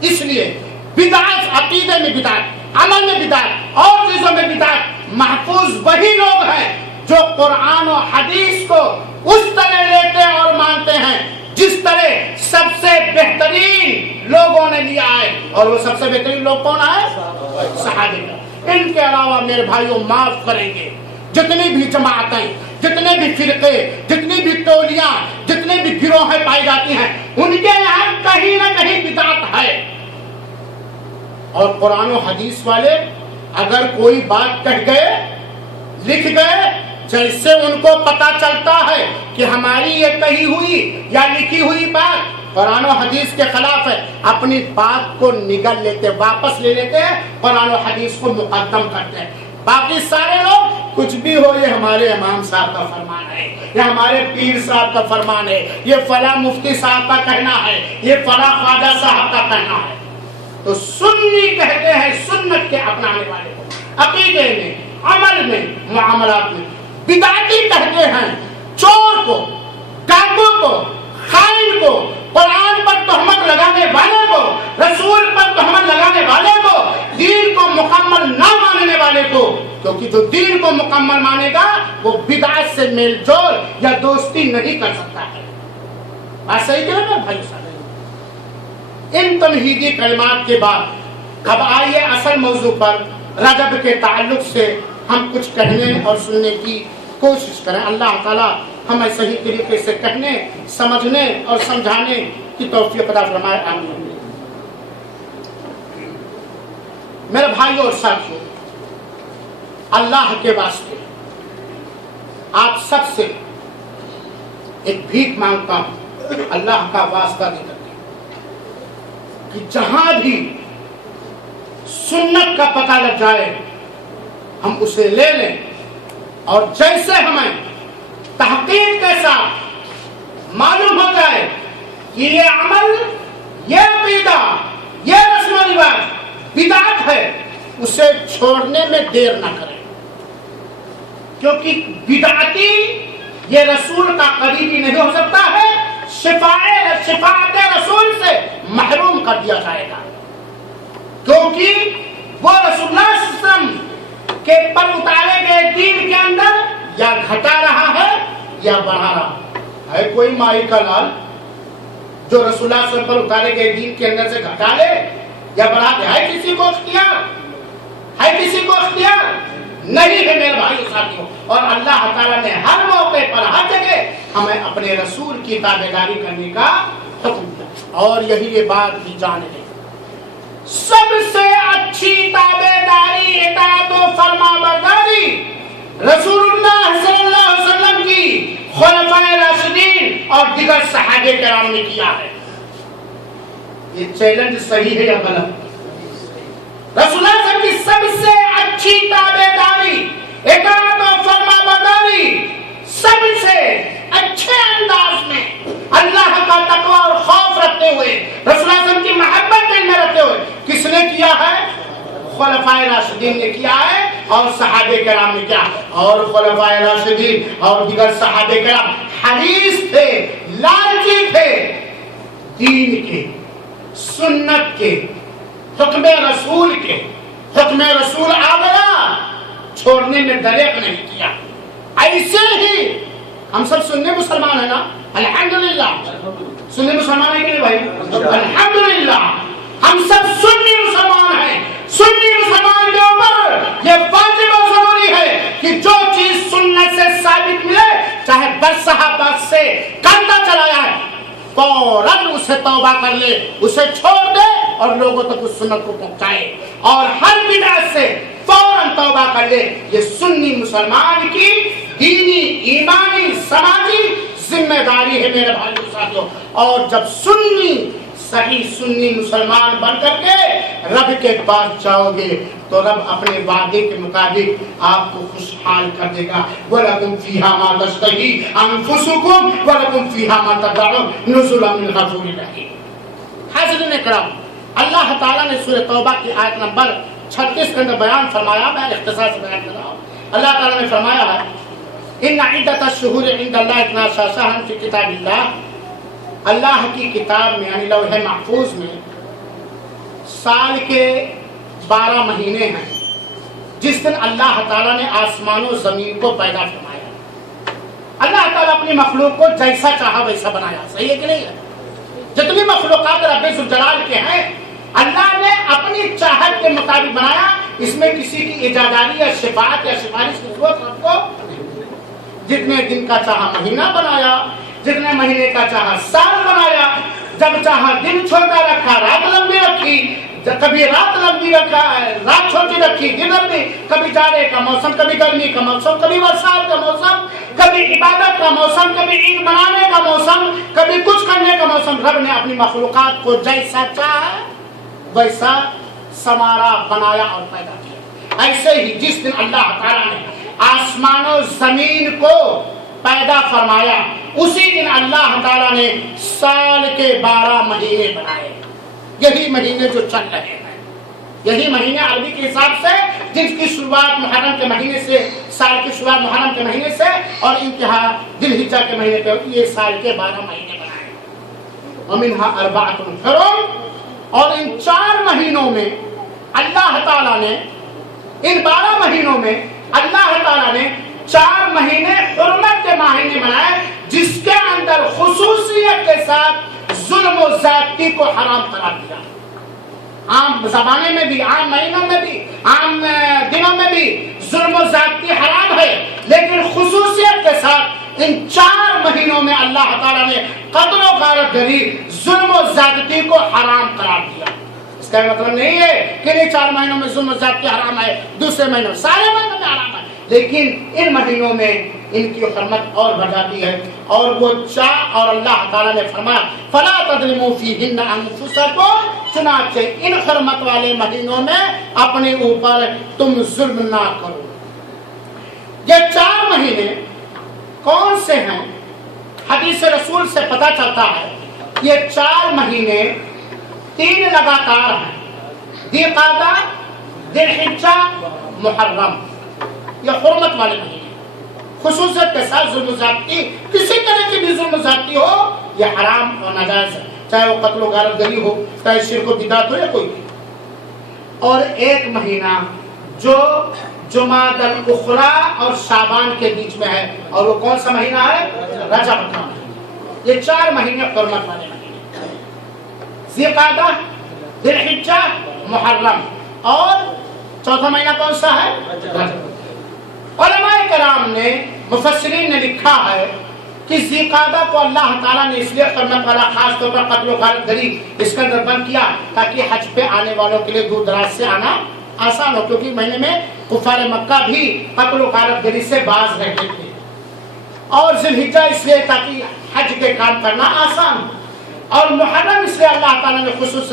اس لیے بدعت، عقیدے میں بدعت، عمل میں بدعت اور چیزوں میں بدعت محفوظ وہی لوگ ہیں جو قرآن و حدیث کو اس طرح لیتے اور مانتے ہیں جس طرح سب سے بہترین لوگوں نے لیا ہے۔ اور وہ سب سے بہترین لوگ کون آئے؟ صحابہ۔ ان کے علاوہ میرے بھائیوں معاف کریں گے، جتنی بھی جماعتیں، جتنے بھی فرقے، جتنی بھی ٹولیاں، جتنے بھی گروہیں پائی جاتی ہیں، ان کے یہاں کہیں نہ کہیں بدعت ہے۔ اور قرآن و حدیث والے اگر کوئی بات کہہ گئے، لکھ گئے، جیسے ان کو پتا چلتا ہے کہ ہماری یہ کہی ہوئی یا لکھی ہوئی بات قرآن و حدیث کے خلاف ہے، اپنی بات کو نگل لیتے، واپس لے لیتے ہیں، قرآن و حدیث کو مقدم کرتے ہیں۔ باقی سارے لوگ کچھ بھی ہو، یہ ہمارے امام صاحب کا فرمان ہے، یہ ہمارے پیر صاحب کا فرمان ہے، یہ فلاں مفتی صاحب کا کہنا ہے، یہ فلاں خواجہ صاحب کا کہنا ہے۔ تو سنی کہتے ہیں سنت کے اپنانے والے کو، عقیدے میں، عمل میں، معاملات میں۔ بدعتی کہتے ہیں چور کو، ڈاکو کو، خائن کو، قرآن پر تہمت لگانے والے کو، رسول پر تہمت لگانے والے کو، دین کو مکمل نہ ماننے والے کو۔ کیونکہ جو دین کو مکمل مانے گا وہ بدعت سے میل جول یا دوستی نہیں کر سکتا ہے۔ بات صحیح کہہ رہے ہیں بھائی صاحب؟ ان تمہیدی کلمات کے بعد اب آئیے اصل موضوع پر، رجب کے تعلق سے ہم کچھ کہنے اور سننے کی کوشش کریں۔ اللہ تعالیٰ ہمیں صحیح طریقے سے کہنے، سمجھنے اور سمجھانے کی توفیق عطا فرمائے، آمین۔ میرے بھائیوں اور ساتھیوں، اللہ کے واسطے آپ سب سے ایک بھیک مانگتا ہوں، اللہ کا واسطہ دے کر کہ جہاں بھی سنت کا پتہ لگ جائے ہم اسے لے لیں، اور جیسے ہمیں تحقیق کے ساتھ معلوم ہو جائے کہ یہ عمل، یہ عقیدہ، یہ رسم و رواج بدعت ہے، اسے چھوڑنے میں دیر نہ کریں، کیونکہ بدعتی یہ رسول کا قریبی نہیں ہو سکتا ہے، شفاعت رسول سے محروم کر دیا جائے گا، کیونکہ وہ رسول اللہ صلی اللہ علیہ وسلم کے پر اتارے گئے دین کے اندر یا گھٹا رہا ہے یا بڑھا رہا ہے۔ کوئی مائی کا لال جو رسول اللہ صلی اللہ علیہ وسلم پر اتارے گئے دین کے اندر سے گھٹا لے یا بڑھا دے؟ ہے کسی کو اختیار؟ ہے کسی کو اختیار؟ نہیں ہے میرے بھائی ساتھیوں۔ اور اللہ تعالیٰ نے ہر موقع پر، ہر جگہ ہمیں اپنے رسول کی تابعداری کرنے کا حکم دیا، اور یہی یہ بات بھی جان لیں، سب سے اچھی تابعداری، اطاعت و فرما برداری رسول اللہ صلی اللہ علیہ وسلم کی خلفائے راشدین اور دیگر صحابہ کرام نے کیا ہے۔ یہ چیلنج صحیح ہے یا غلط؟ رسول اللہ صلی اللہ علیہ وسلم کی سب سے اچھی تابعداری، اطاعت و فرما برداری، سب سے اچھے انداز میں اللہ کا تقوی اور خوف رکھتے ہوئے، رسول اللہ صلی اللہ علیہ وسلم کی محبت دل میں رکھتے ہوئے کس نے کیا ہے؟ خلفائے راشدین نے کیا ہے اور صحابہ کرام نے کیا ہے۔ اور خلفائے راشدین اور دیگر صحابہ کرام حریص تھے، لالچی تھے دین کے، سنت کے، حکم رسول کے۔ حکم رسول آ گیا، چھوڑنے میں دریغ نہیں کیا۔ ایسے ہی ہم سب سنی مسلمان ہیں نا، الحمدللہ سنی مسلمان ہیں کہ نہیں بھائی؟ الحمدللہ ہم سب سنی مسلمان ہیں۔ سنی مسلمان کے اوپر یہ واجب و ضروری ہے کہ جو چیز سنت سے ثابت ملے، چاہے برصحابہ سے کرتا چلایا ہے، فوراً اسے توبہ کر لے، اسے چھوڑ دے اور لوگوں تک اس سنت کو پہنچائے، اور ہر بدعت سے فوراً توبہ کر لے۔ یہ سنی مسلمان کی دینی، ایمانی، سماجی ذمہ داری ہے میرے بھائیو ساتھیوں۔ اور جب سنی، صحیح سنی مسلمان بن کر کے رب کے پاس جاؤ گے تو رب اپنے وعدے کے مطابق آپ کو خوشحال کر دے گا۔ وَلَكُمْ فِيهَا مَا تَشْتَهِي أَنفُسُكُمْ وَلَكُمْ فِيهَا مَا تَدَّعُونَ نُزُلًا مِنْ غَفُورٍ رَحِيمٍ۔ حاضرین کرام، اللہ تعالیٰ نے سورہ توبہ کی آیت نمبر 36 کے اندر بیان فرمایا، میں اختصار سے بیان کر رہا ہوں۔ اللہ تعالیٰ نے فرمایا ہے إِنَّ عِدَّةَ الشُّهُورِ عِندَ اللَّهِ 12 شهرًا فِي كِتَابِ اللَّهِ، اللہ کی کتاب میں یعنی لوح محفوظ میں سال کے 12 مہینے ہیں، جس دن اللہ تعالیٰ نے آسمان و زمین کو پیدا فرمایا۔ اللہ تعالیٰ اپنی مخلوق کو جیسا چاہا ویسا بنایا، صحیح ہے کہ نہیں ہے؟ جتنی مخلوقات رب ذوالجلال کے ہیں اللہ نے اپنی چاہت کے مطابق بنایا، اس میں کسی کی اجازت یا شفاعت یا سفارش کی ضرورت ہم کو نہیں۔ جتنے دن کا چاہا مہینہ بنایا، جتنے مہینے کا چاہا سال بنایا، جب چاہا دن چھوٹا رکھا، رات لمبی رکھی، کبھی رات لمبی رکھا ہے، رات چھوٹی رکھی، دن لمبی، کبھی جاڑے کا موسم، کبھی گرمی کا موسم، کبھی برسات کا موسم، کبھی عبادت کا موسم، کبھی عید منانے کا موسم، کبھی کچھ کرنے کا موسم۔ رب نے اپنی مخلوقات کو جیسا چاہا ویسا سمارا، بنایا اور پیدا کیا۔ ایسے ہی جس دن اللہ تعالیٰ نے آسمان و زمین کو پیدا فرمایا، اسی دن اللہ تعالیٰ نے سال کے 12 مہینے بنائے۔ یہی مہینے جو چل رہے ہیں، یہی مہینے عربی کے حساب سے جن کی شروعات محرم کے مہینے سے، سال کی شروعات محرم کے مہینے سے اور انتہا ذی الحجہ کے مہینے پہ، یہ سال کے 12 مہینے بنائے۔ وَمِنْهَا أَرْبَعَةٌ حُرُمٌ، اور ان 4 مہینوں میں اللہ تعالیٰ نے، ان 12 مہینوں میں اللہ تعالیٰ نے 4 مہینے حرمت کے مہینے بنائے، جس کے اندر خصوصیت کے ساتھ ظلم و زیادتی کو حرام قرار دیا۔ عام زمانے میں بھی، عام مہینوں میں بھی، عام دنوں میں بھی ظلم و زیادتی حرام ہے، لیکن خصوصیت کے ساتھ ان 4 مہینوں میں اللہ تعالیٰ نے قتل و غارت گری، ظلم و زیادتی کو حرام قرار دیا۔ اس کا مطلب نہیں ہے کہ ان 4 مہینوں میں ظلم و زیادتی حرام ہے، دوسرے مہینوں سارے مہینوں میں حرام ہے، لیکن ان مہینوں میں ان کی حرمت اور بڑھ جاتی ہے. اور وہ اور اللہ تعالیٰ نے فرمایا فلا تظلموا فیہن انفسکم، چنانچہ ان حرمت والے مہینوں میں اپنے اوپر تم ظلم نہ کرو. یہ 4 مہینے کون سے ہیں؟ حدیث رسول سے پتہ چلتا ہے یہ 4 مہینے 3 لگاتار ہیں، ذی قعدہ، ذی الحجہ، محرم. یہ حرمت والے مہینے خصوصیت کے ساتھ ظلم و زیادتی، کسی طرح کی بھی ظلم و زیادتی ہو یہ حرام اور ناجائز ہے، چاہے وہ قتل و غارت گری ہو، چاہے شرک و بدعت ہو یا کوئی بھی. اور ایک مہینہ جو جمادی الاخری اور شعبان کے بیچ میں ہے، اور وہ کون سا مہینہ ہے؟ رجب کا مہینہ. یہ 4 مہینے حرمت والے مہینے، ذی قعدہ، ذی الحجہ، محرم. اور چوتھا مہینہ کون سا ہے؟ رجب. علماء کرام نے، مفسرین نے لکھا ہے کہ ذی قعدہ کو اللہ تعالیٰ نے اس لیے حرمت والا، خاص طور پر قتل و غارت گری اس کے اندر بند کیا تاکہ حج پہ آنے والوں کے لیے دور دراز سے آنا آسان ہو، کیونکہ مہینے میں کفار مکہ بھی قتل و غارت گری سے باز رہتے تھے. اور ذی الحجہ اس لیے تاکہ حج کے کام کرنا آسان ہو. اور محرم اس لیے اللہ تعالیٰ نے خصوص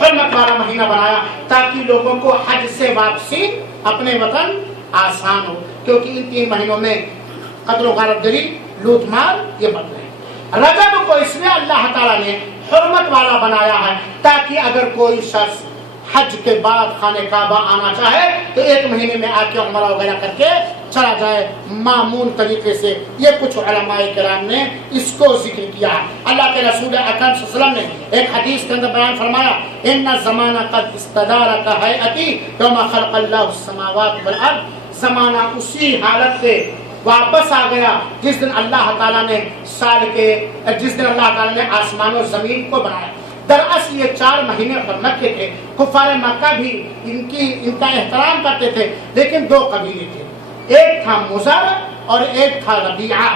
حرمت والا مہینہ بنایا تاکہ لوگوں کو حج سے واپسی اپنے وطن آسان ہو، کیونکہ ان 3 مہینوں میں قتل و غارت گری، لوٹ مار یہ بند رہے. رجب کو اس لیے اللہ تعالیٰ نے حرمت والا بنایا ہے تاکہ اگر کوئی شخص حج کے بعد خانہ کعبہ آنا چاہے تو 1 مہینے میں آ کے عمرہ وغیرہ کر کے چلا جائے معمول طریقے سے. یہ کچھ علماء کرام نے اس کو ذکر کیا ہے. اللہ کے رسول اکرم صلی اللہ علیہ وسلم نے ایک حدیث کے اندر بیان فرمایا ان الزمان قد استدار کہیئتی یوم خلق اللہ السماوات والارض، زمانہ اسی حالت سے واپس آ گیا جس دن اللہ تعالیٰ نے جس دن اللہ تعالیٰ نے آسمان و زمین کو بنایا. دراصل یہ 4 مہینے حرمت کے تھے. کفار مکہ بھی ان کا احترام کرتے تھے، لیکن 2 قبیلے تھے، ایک تھا مضر اور ایک تھا ربیعہ.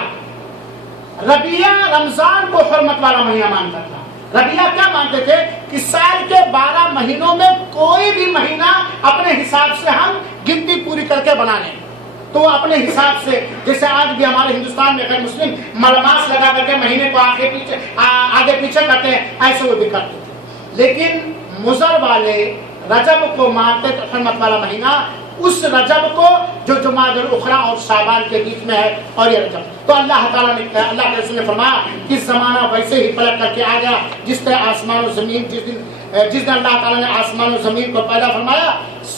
ربیعہ رمضان کو حرمت والا مہینہ مانتا تھا. ربیعہ کیا مانتے تھے کہ سال کے 12 مہینوں میں کوئی بھی مہینہ اپنے حساب سے ہم گنتی پوری کر کے بنا لیں. تو وہ اپنے حساب سے، جیسے آج بھی ہمارے ہندوستان میں غیر مسلم ملماس لگا کر کے مہینے کو آگے پیچھے کرتے ہیں، ایسے وہ بھی کرتے تھے. لیکن مضر والے رجب کو مانتے تھے حرمت والا مہینہ، اس رجب کو جو جمادی الاخری اور شعبان کے بیچ میں ہے، اور یہ رجب. تو اللہ تعالیٰ نے، اللہ کے رسول نے فرمایا کہ زمانہ ویسے ہی پلٹ کر کے آ گیا جس طرح آسمان و زمین جس دن اللہ تعالیٰ نے آسمان و زمین کو پیدا فرمایا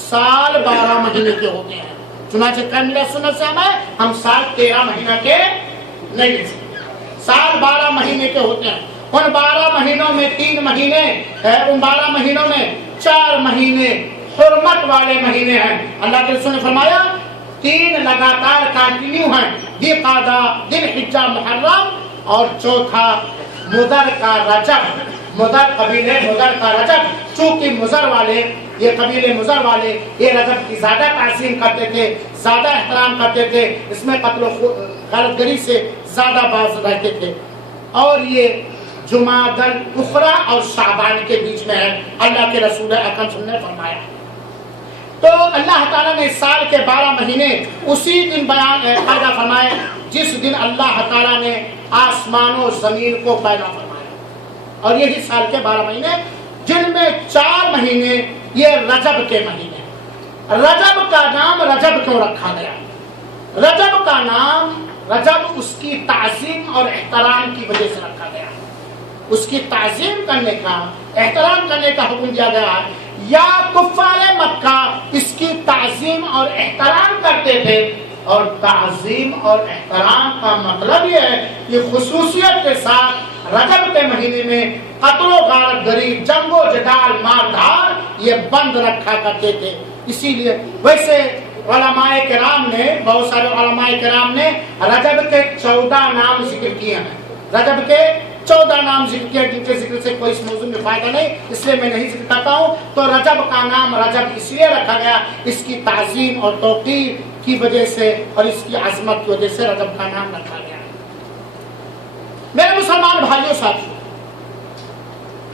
سال 12 مہینے کے ہوتے ہیں. چنانچہ کل سنت سے ہم سال 13 مہینہ کے نہیں لے سکتے، سال 12 مہینے کے ہوتے ہیں. ان 12 مہینوں میں 3 مہینے، ان 12 مہینوں میں 4 مہینے حرمت والے مہینے ہیں. اللہ کے رسول نے فرمایا 3 لگاتار کنٹینیو ہیں، ذی قعدہ، ذی الحجہ، محرم، اور چوتھا مضر کا رجب. مضر قبیلے مضر کا رجب، چونکہ مضر والے، یہ قبیلے مضر والے یہ رجب کی زیادہ تعظیم کرتے تھے، زیادہ احترام کرتے تھے، اس میں قتل و غارت گری سے زیادہ باز رہتے تھے. اور یہ جمادی الاخری اور شعبان کے بیچ میں ہے، اللہ کے رسول اکرم صلی اللہ علیہ وسلم نے فرمایا. تو اللہ تعالیٰ نے سال کے 12 مہینے اسی دن پیدا فرمائے جس دن اللہ تعالیٰ نے آسمان و زمین کو پیدا فرمایا. اور یہی سال کے 12 مہینے جن میں 4 مہینے یہ رجب کے مہینے. رجب کا نام رجب کیوں رکھا گیا؟ رجب کا نام، رجب اس کی تعظیم اور احترام کی وجہ سے رکھا گیا. اس کی تعظیم کرنے کا، احترام کرنے کا حکم دیا گیا ہے. یا کفار مکہ اس کی تعظیم اور احترام کرتے تھے، اور تعظیم اور احترام کا مطلب یہ ہے کہ خصوصیت کے ساتھ رجب کے مہینے میں قتل و غارت گری، جنگ و جدال، مار دھاڑ یہ بند رکھا کرتے تھے. اسی لیے ویسے علماء کرام نے، بہت سارے علماء کرام نے رجب کے 14 نام ذکر کیے ہیں. رجب کے 14 نام ذکر کیا، جن کے ذکر سے کوئی اس موضوع میں فائدہ نہیں، اس لیے میں نہیں ذکر کرتا ہوں. تو رجب کا نام رجب اس لیے رکھا گیا اس کی تعظیم اور توقیر کی وجہ سے، اور اس کی عظمت کی وجہ سے رجب کا نام رکھا گیا. میرے مسلمان بھائیوں ساتھیوں،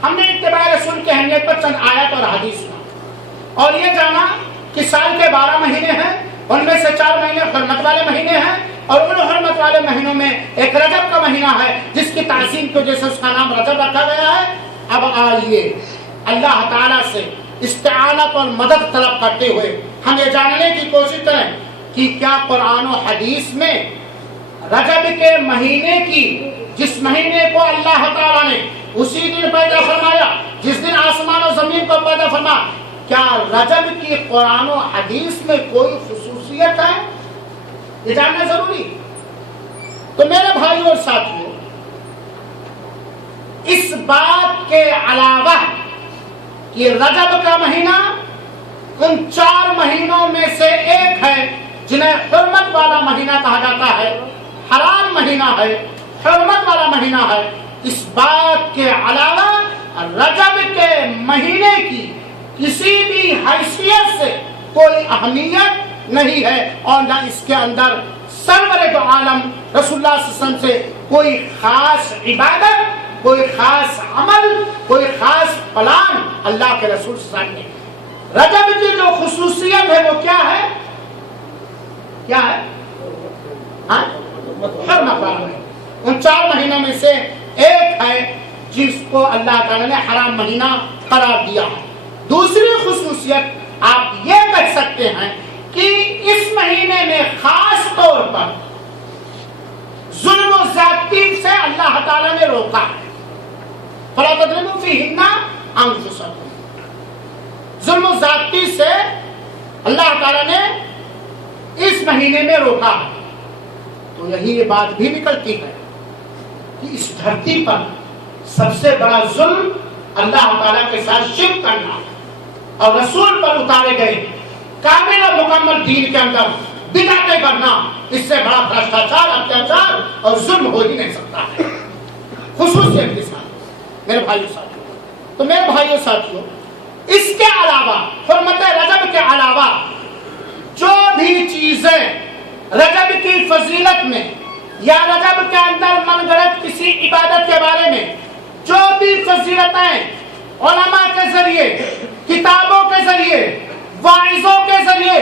ہم نے اتباع رسول کی اہمیت پر چند آیت اور حدیث سنا، اور یہ جانا کہ سال کے 12 مہینے ہیں ان میں سے 4 مہینے حرمت والے مہینے ہیں اور ان حرمت والے مہینوں میں ایک رجب کا مہینہ ہے جس کی تعظیم کی وجہ سے اس کا نام رجب رکھا گیا ہے۔ اب آئیے اللہ تعالیٰ سے استعانت اور مدد طلب کرتے ہوئے ہم یہ جاننے کی کوشش کریں کہ کیا قرآن و حدیث میں رجب کے مہینے کی، جس مہینے کو اللہ تعالیٰ نے اسی دن پیدا فرمایا جس دن آسمان و زمین کو پیدا فرمایا، کیا رجب کی قرآن و حدیث میں کوئی خصوصیت ہے؟ یہ جاننا ضروری۔ تو میرے بھائیوں اور ساتھیوں، اس بات کے علاوہ کہ رجب کا مہینہ ان 4 مہینوں میں سے ایک ہے جنہیں حرمت والا مہینہ کہا جاتا ہے، حرام مہینہ ہے، حرمت والا مہینہ ہے، اس بات کے علاوہ رجب کے مہینے کی کسی بھی حیثیت سے کوئی اہمیت نہیں ہے اور نہ اس کے اندر سرور دو عالم رسول اللہ صلی اللہ علیہ وسلم سے کوئی خاص عبادت، کوئی خاص عمل، کوئی خاص پلان اللہ کے رسول صلی اللہ علیہ وسلم نے۔ رجب کی جو خصوصیت ہے وہ کیا ہے؟ کیا ہے؟ حرمت والا ہے۔ ان 4 مہینوں میں سے ایک ہے جس کو اللہ تعالیٰ نے حرام مہینہ قرار دیا ہے۔ دوسری خصوصیت آپ یہ کہہ سکتے ہیں کہ اس مہینے میں خاص طور پر ظلم و زیادتی سے اللہ تعالیٰ نے روکا ہے۔ فَلَا تَظْلِمُوا فِيهِنَّ أَنفُسَكُمْ، ظلم و زیادتی سے اللہ تعالیٰ نے اس مہینے میں روکا ہے۔ تو یہی یہ بات بھی نکلتی ہے کہ اس دھرتی پر سب سے بڑا ظلم اللہ تعالیٰ کے ساتھ شرک کرنا اور رسول پر اتارے گئے کامل اور مکمل دین کے اندر بدعتیں کرنا، اس سے بڑا بھرشٹاچار، اتیاچار اور ظلم ہو ہی نہیں سکتا ہے، خصوصیت کے ساتھ۔ میرے بھائیو ساتھیوں، تو میرے بھائیو ساتھیوں، اس کے علاوہ حرمت رجب کے علاوہ جو بھی چیزیں رجب کی فضیلت میں یا رجب کے اندر من گھڑت کسی عبادت کے بارے میں جو بھی فضیلتیں علماء کے ذریعے، کتابوں کے ذریعے، واعظوں کے ذریعے،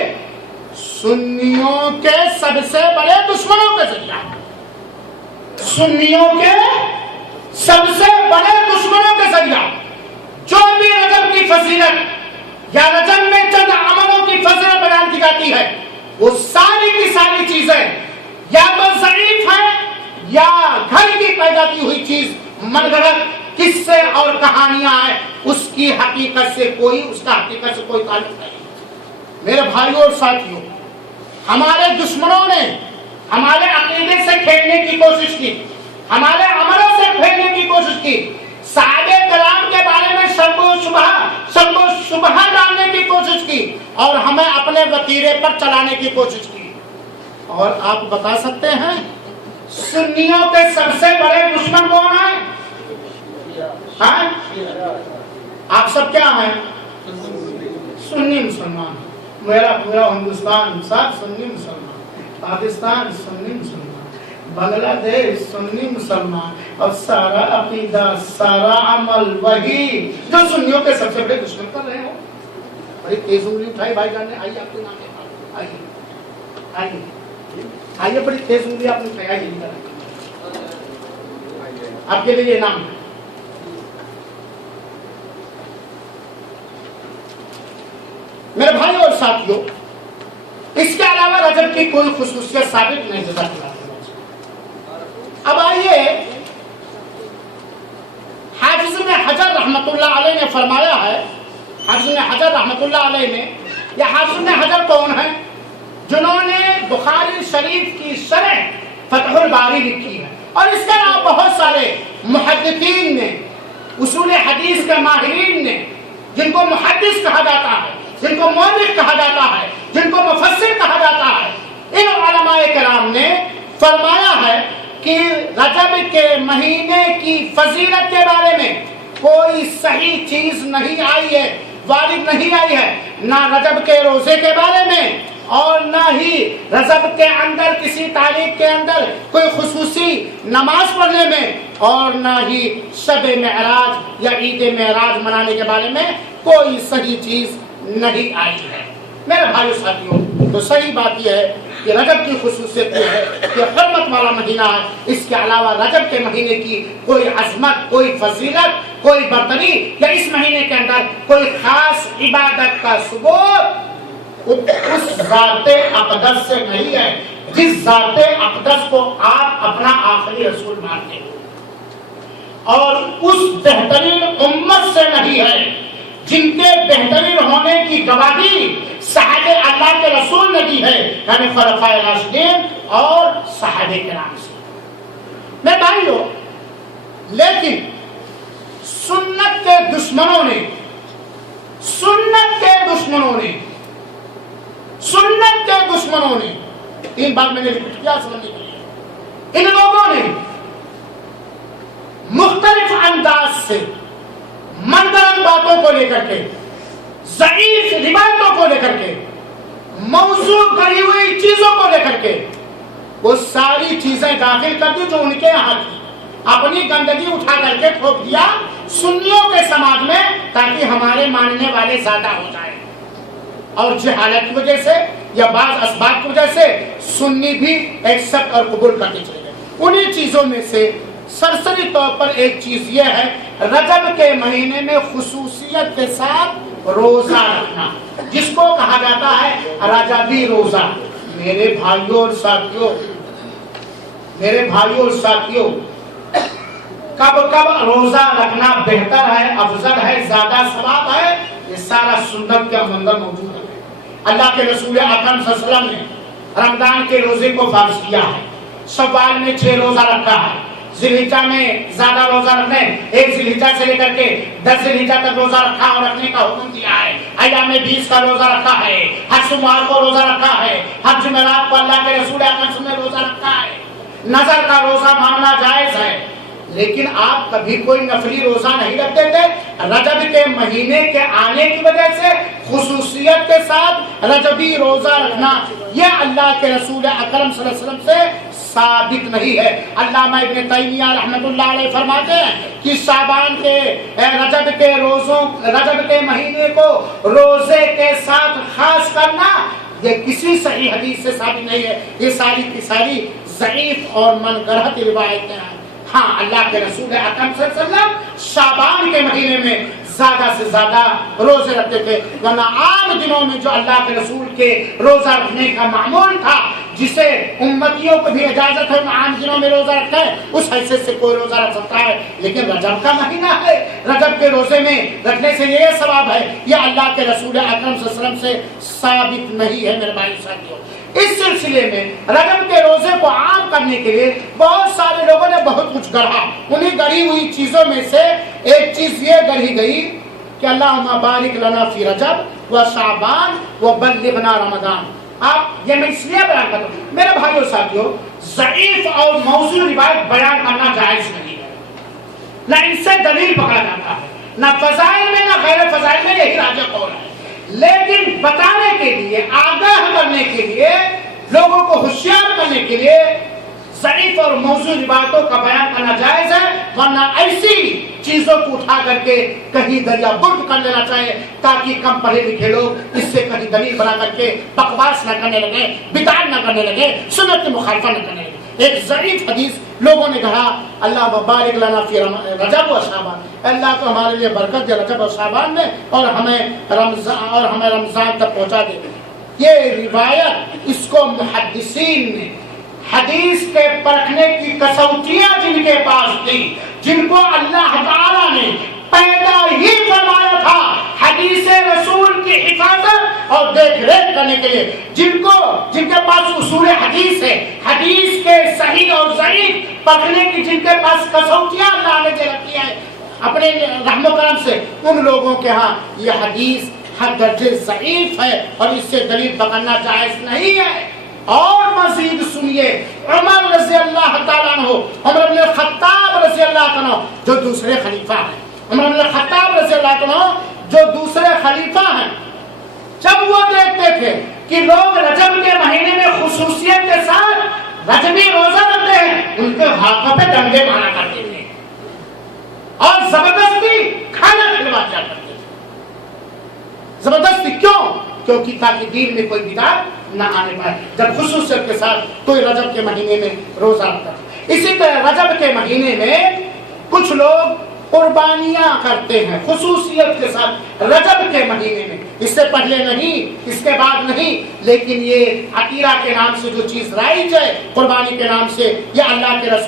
سنیوں کے سب سے بڑے دشمنوں کے ذریعے، سنیوں کے سب سے بڑے دشمنوں کے ذریعہ جو بھی رجب کی فضیلت یا رجب میں چند عملوں کی فضیلت بیان کی جاتی ہے، وہ ساری کی ساری چیزیں یا تو ضعیف ہیں یا گھر کی پیدا کی ہوئی چیز، من گھڑت قصے اور کہانیاں ہیں، اس کی حقیقت سے کوئی، اس کا حقیقت سے کوئی تعلق نہیں۔ میرے بھائیوں اور ساتھیوں، ہمارے دشمنوں نے ہمارے عقیدے سے کھیلنے کی کوشش کی، ہمارے عملوں سے کھیلنے کی کوشش کی، صحابہ کرام کے بارے میں شک و شبہ ڈالنے کی کوشش کی اور ہمیں اپنے وتیرے پر چلانے کی کوشش کی۔ اور آپ بتا سکتے ہیں سنیوں کے سب سے بڑے دشمن کون ہیں؟ آپ سب کیا ہیں؟ سنی مسلمان۔ میرا پورا ہندوستان سب سنی مسلمان، پاکستان سنی مسلمان، بنگلہ دیش سنی مسلمان، اور سارا عقیدہ، سارا عمل وہی جو سنیوں کے سب سے بڑے دشمن کر رہے ہو۔ بڑی تیز انگلی اٹھائی بھائی جان نے، آئیے آپ کے نام ہے، آئیے آئیے آئیے، بڑی تیز انگلی آپ نے اٹھائی، آئیے آپ کے لیے یہ نام ہے۔ میرے بھائیوں اور ساتھیوں، اس کے علاوہ رجب کی کوئی خصوصیت ثابت نہیں جزاک اللہ۔ اب آئیے، حافظ ابن حجر رحمۃ اللہ علیہ نے فرمایا ہے، حافظ ابن حجر رحمۃ اللہ علیہ نے، یہ حافظ ابن حجر کون ہے؟ جنہوں نے بخاری شریف کی شرح فتح الباری لکھی ہے، اور اس کے علاوہ بہت سارے محدثین نے، اصول حدیث کے ماہرین نے، جن کو محدث کہا جاتا ہے، جن کو مورخ کہا جاتا ہے، جن کو مفسر کہا جاتا ہے، ان علماء کرام نے فرمایا ہے کہ رجب کے مہینے کی فضیلت کے بارے میں کوئی صحیح چیز نہیں آئی ہے، وارد نہیں آئی ہے، نہ رجب کے روزے کے بارے میں اور نہ ہی رجب کے اندر کسی تاریخ کے اندر کوئی خصوصی نماز پڑھنے میں، اور نہ ہی شب معراج یا عید معراج منانے کے بارے میں کوئی صحیح چیز نہیں آئی ہے۔ میرے بھائیو ساتھیوں، تو صحیح بات یہ ہے کہ رجب کی خصوصیت یہ ہے کہ حرمت والا مہینہ ہے. اس کے علاوہ رجب کے مہینے کی کوئی عظمت، کوئی فضیلت، کوئی برتری یا اس مہینے کے اندر کوئی خاص عبادت کا ثبوت اس ذات اقدس سے نہیں ہے جس ذات اقدس کو آپ اپنا آخری رسول مانتے ہیں، اور اس بہترین امت سے نہیں ہے جن کے بہترین ہونے کی گواہی صحابہ اللہ کے رسول نے دی ہے، یعنی خلفائے راشدین اور صحابہ کرام سے. میں بھائیو، لیکن سنت کے دشمنوں نے تین بار میں نے ریپیٹ کیا سمجھنے کے لیے، ان لوگوں نے مختلف انداز سے منگرم باتوں کو لے کر کے، ضعیف روایتوں کو لے کر کے، موضوع کری ہوئی چیزوں کو لے کر کے وہ ساری چیزیں داخل کر دی جو ان کے یہاں تھی، اپنی گندگی اٹھا کر کے ٹھوک دیا سنیوں کے سماج میں تاکہ ہمارے ماننے والے زیادہ ہو جائیں، اور جہالت کی وجہ سے یا بعض اسباب کی وجہ سے سنی بھی ایکسپٹ اور قبول کرتے چلے گئے. انہی چیزوں میں سے سرسری طور پر ایک چیز یہ ہے رجب کے مہینے میں خصوصیت کے ساتھ روزہ رکھنا، جس کو کہا جاتا ہے رجبی روزہ. میرے بھائیوں اور ساتھیوں کب روزہ رکھنا بہتر ہے، افضل ہے، زیادہ ثواب ہے، یہ سارا سنت کے اندر موجود ہے. اللہ کے رسول اکرم صلی اللہ علیہ وسلم نے رمضان کے روزے کو فرض کیا ہے، شوال میں 6 روزہ رکھا ہے، ذوالحجہ میں زیادہ روزہ رکھنے، 1 ذوالحجہ سے لے کر کے 10 ذوالحجہ تک روزہ رکھا اور رکھنے کا حکم دیا ہے. ایام 20 کا روزہ رکھا ہے، ہر سوموار کو روزہ رکھا ہے، ہر جمعرات کو اللہ کے رسول اکرم نے روزہ رکھا ہے. نظر کا روزہ ماننا جائز ہے، لیکن آپ کبھی کوئی نفلی روزہ نہیں رکھتے تھے. رجب کے مہینے کے آنے کی وجہ سے خصوصیت کے ساتھ رجبی روزہ رکھنا یہ اللہ کے رسول اکرم صلی اللہ علیہ وسلم سے ثابت نہیں ہے. علامہ ابن تیمیہ رحمۃ اللہ علیہ فرماتے ہیں کہ شعبان کے رجب کے مہینے کو روزے کے ساتھ خاص کرنا یہ کسی صحیح حدیث سے ثابت نہیں ہے. یہ ساری کی ساری ضعیف اور منگڑت روایتیں ہیں. ہاں، اللہ کے رسول اکرم صلی اللہ علیہ وسلم شعبان کے مہینے میں زیادہ سے زیادہ روزے رکھتے تھے، ورنہ عام دنوں میں جو اللہ کے رسول کے روزہ رکھنے کا معمول تھا، جسے امتیوں کو بھی اجازت ہے عام دنوں میں روزہ رکھتا ہے، اس حیثیت سے کوئی روزہ رکھ سکتا ہے. لیکن رجب کا مہینہ ہے، رجب کے روزے میں رکھنے سے یہ ثواب ہے، یہ اللہ کے رسول اکرم صلی اللہ علیہ وسلم سے ثابت نہیں ہے. میرے بھائی ساتھیوں، اس سلسلے میں رجب کے روزے کو عام کرنے کے لیے بہت سارے لوگوں نے بہت کچھ گڑھا. انہیں گڑھی ہوئی چیزوں میں سے ایک چیز یہ گڑھی گئی کہ اللہم بارک لنا فی رجب و شعبان و بلغنا رمضان. آپ یہ میں اس لیے بیان کرتا ہوں میرے بھائیوں ساتھیوں، ضعیف اور موضوع روایت بیان کرنا جائز نہیں ہے، نہ ان سے دلیل پکڑا جاتا ہے، نہ فضائل میں نہ غیر فضائل میں، یہی راجح قول ہے. لیکن بتانے کے لیے، آگاہ کرنے کے لیے، لوگوں کو ہوشیار کرنے کے لیے ضعیف اور موضوع روایتوں کا بیان کرنا جائز ہے، ورنہ ایسی چیزوں کو اٹھا کر کے کہیں دریا برد کر لینا چاہیے تاکہ کم پڑھے لکھے لوگ اس سے کہیں دلیل بنا کر کے بکواس نہ کرنے لگے، بدعت نہ کرنے لگے، سنت کی مخالفت نہ کرنے لگے. ایک ضعیف حدیث لوگوں نے کہا اللہ بارک لنا فی رجب و شعبان، اللہ تو ہمارے لیے برکت دے رجب و شعبان میں اور ہمیں رمضان تک پہنچا دے. یہ روایت اس کو محدثین نے حدیث کے پرکھنے کی کسوٹیاں جن کے پاس تھی، جن کو اللہ تعالیٰ نے پیدا ہی فرمایا تھا حدیث رسول کی حفاظت اور دیکھ ریکھ کرنے کے لیے، جن کے پاس اصول حدیث ہے، حدیث کے صحیح اور ضعیف پکڑنے کی جن کے پاس کسوٹیاں اللہ نے دے رکھی ہے اپنے رحم و کرم سے، ان لوگوں کے ہاں یہ حدیث حد درجے ضعیف ہے اور اس سے دلیل پکڑنا جائز نہیں ہے. اور مزید سنیے، عمر رضی اللہ تعالیٰ عنہ، عمر بن الخطاب رضی اللہ عنہ جو دوسرے خلیفہ ہیں، عمر بن الخطاب رضی اللہ عنہ جو دوسرے خلیفہ ہیں، جب وہ دیکھتے تھے کہ لوگ رجب کے مہینے میں خصوصیت کے ساتھ رجبی روزہ رکھتے ہیں، ان کے ہاتھوں پہ ڈنڈے مارا کرتے تھے اور زبردستی کھانا کھلوا دیا کرتے تھے. زبردستی کیوں؟ کیونکہ تاکہ دین میں کوئی بدعت نہ آنے پائے، جب خصوصیت کے ساتھ کوئی رجب کے مہینے میں روزہ رکھتا ہے۔ اسی طرح رجب کے مہینے میں کچھ لوگ قربانیاں کرتے ہیں خصوصیت کے ساتھ رجب کے مہینے میں، اس سے پہلے نہیں، اس کے بعد نہیں، لیکن یہ عقیرہ کے نام سے جو چیز رائج ہے قربانی کے نام سے، یہ اللہ کے رسول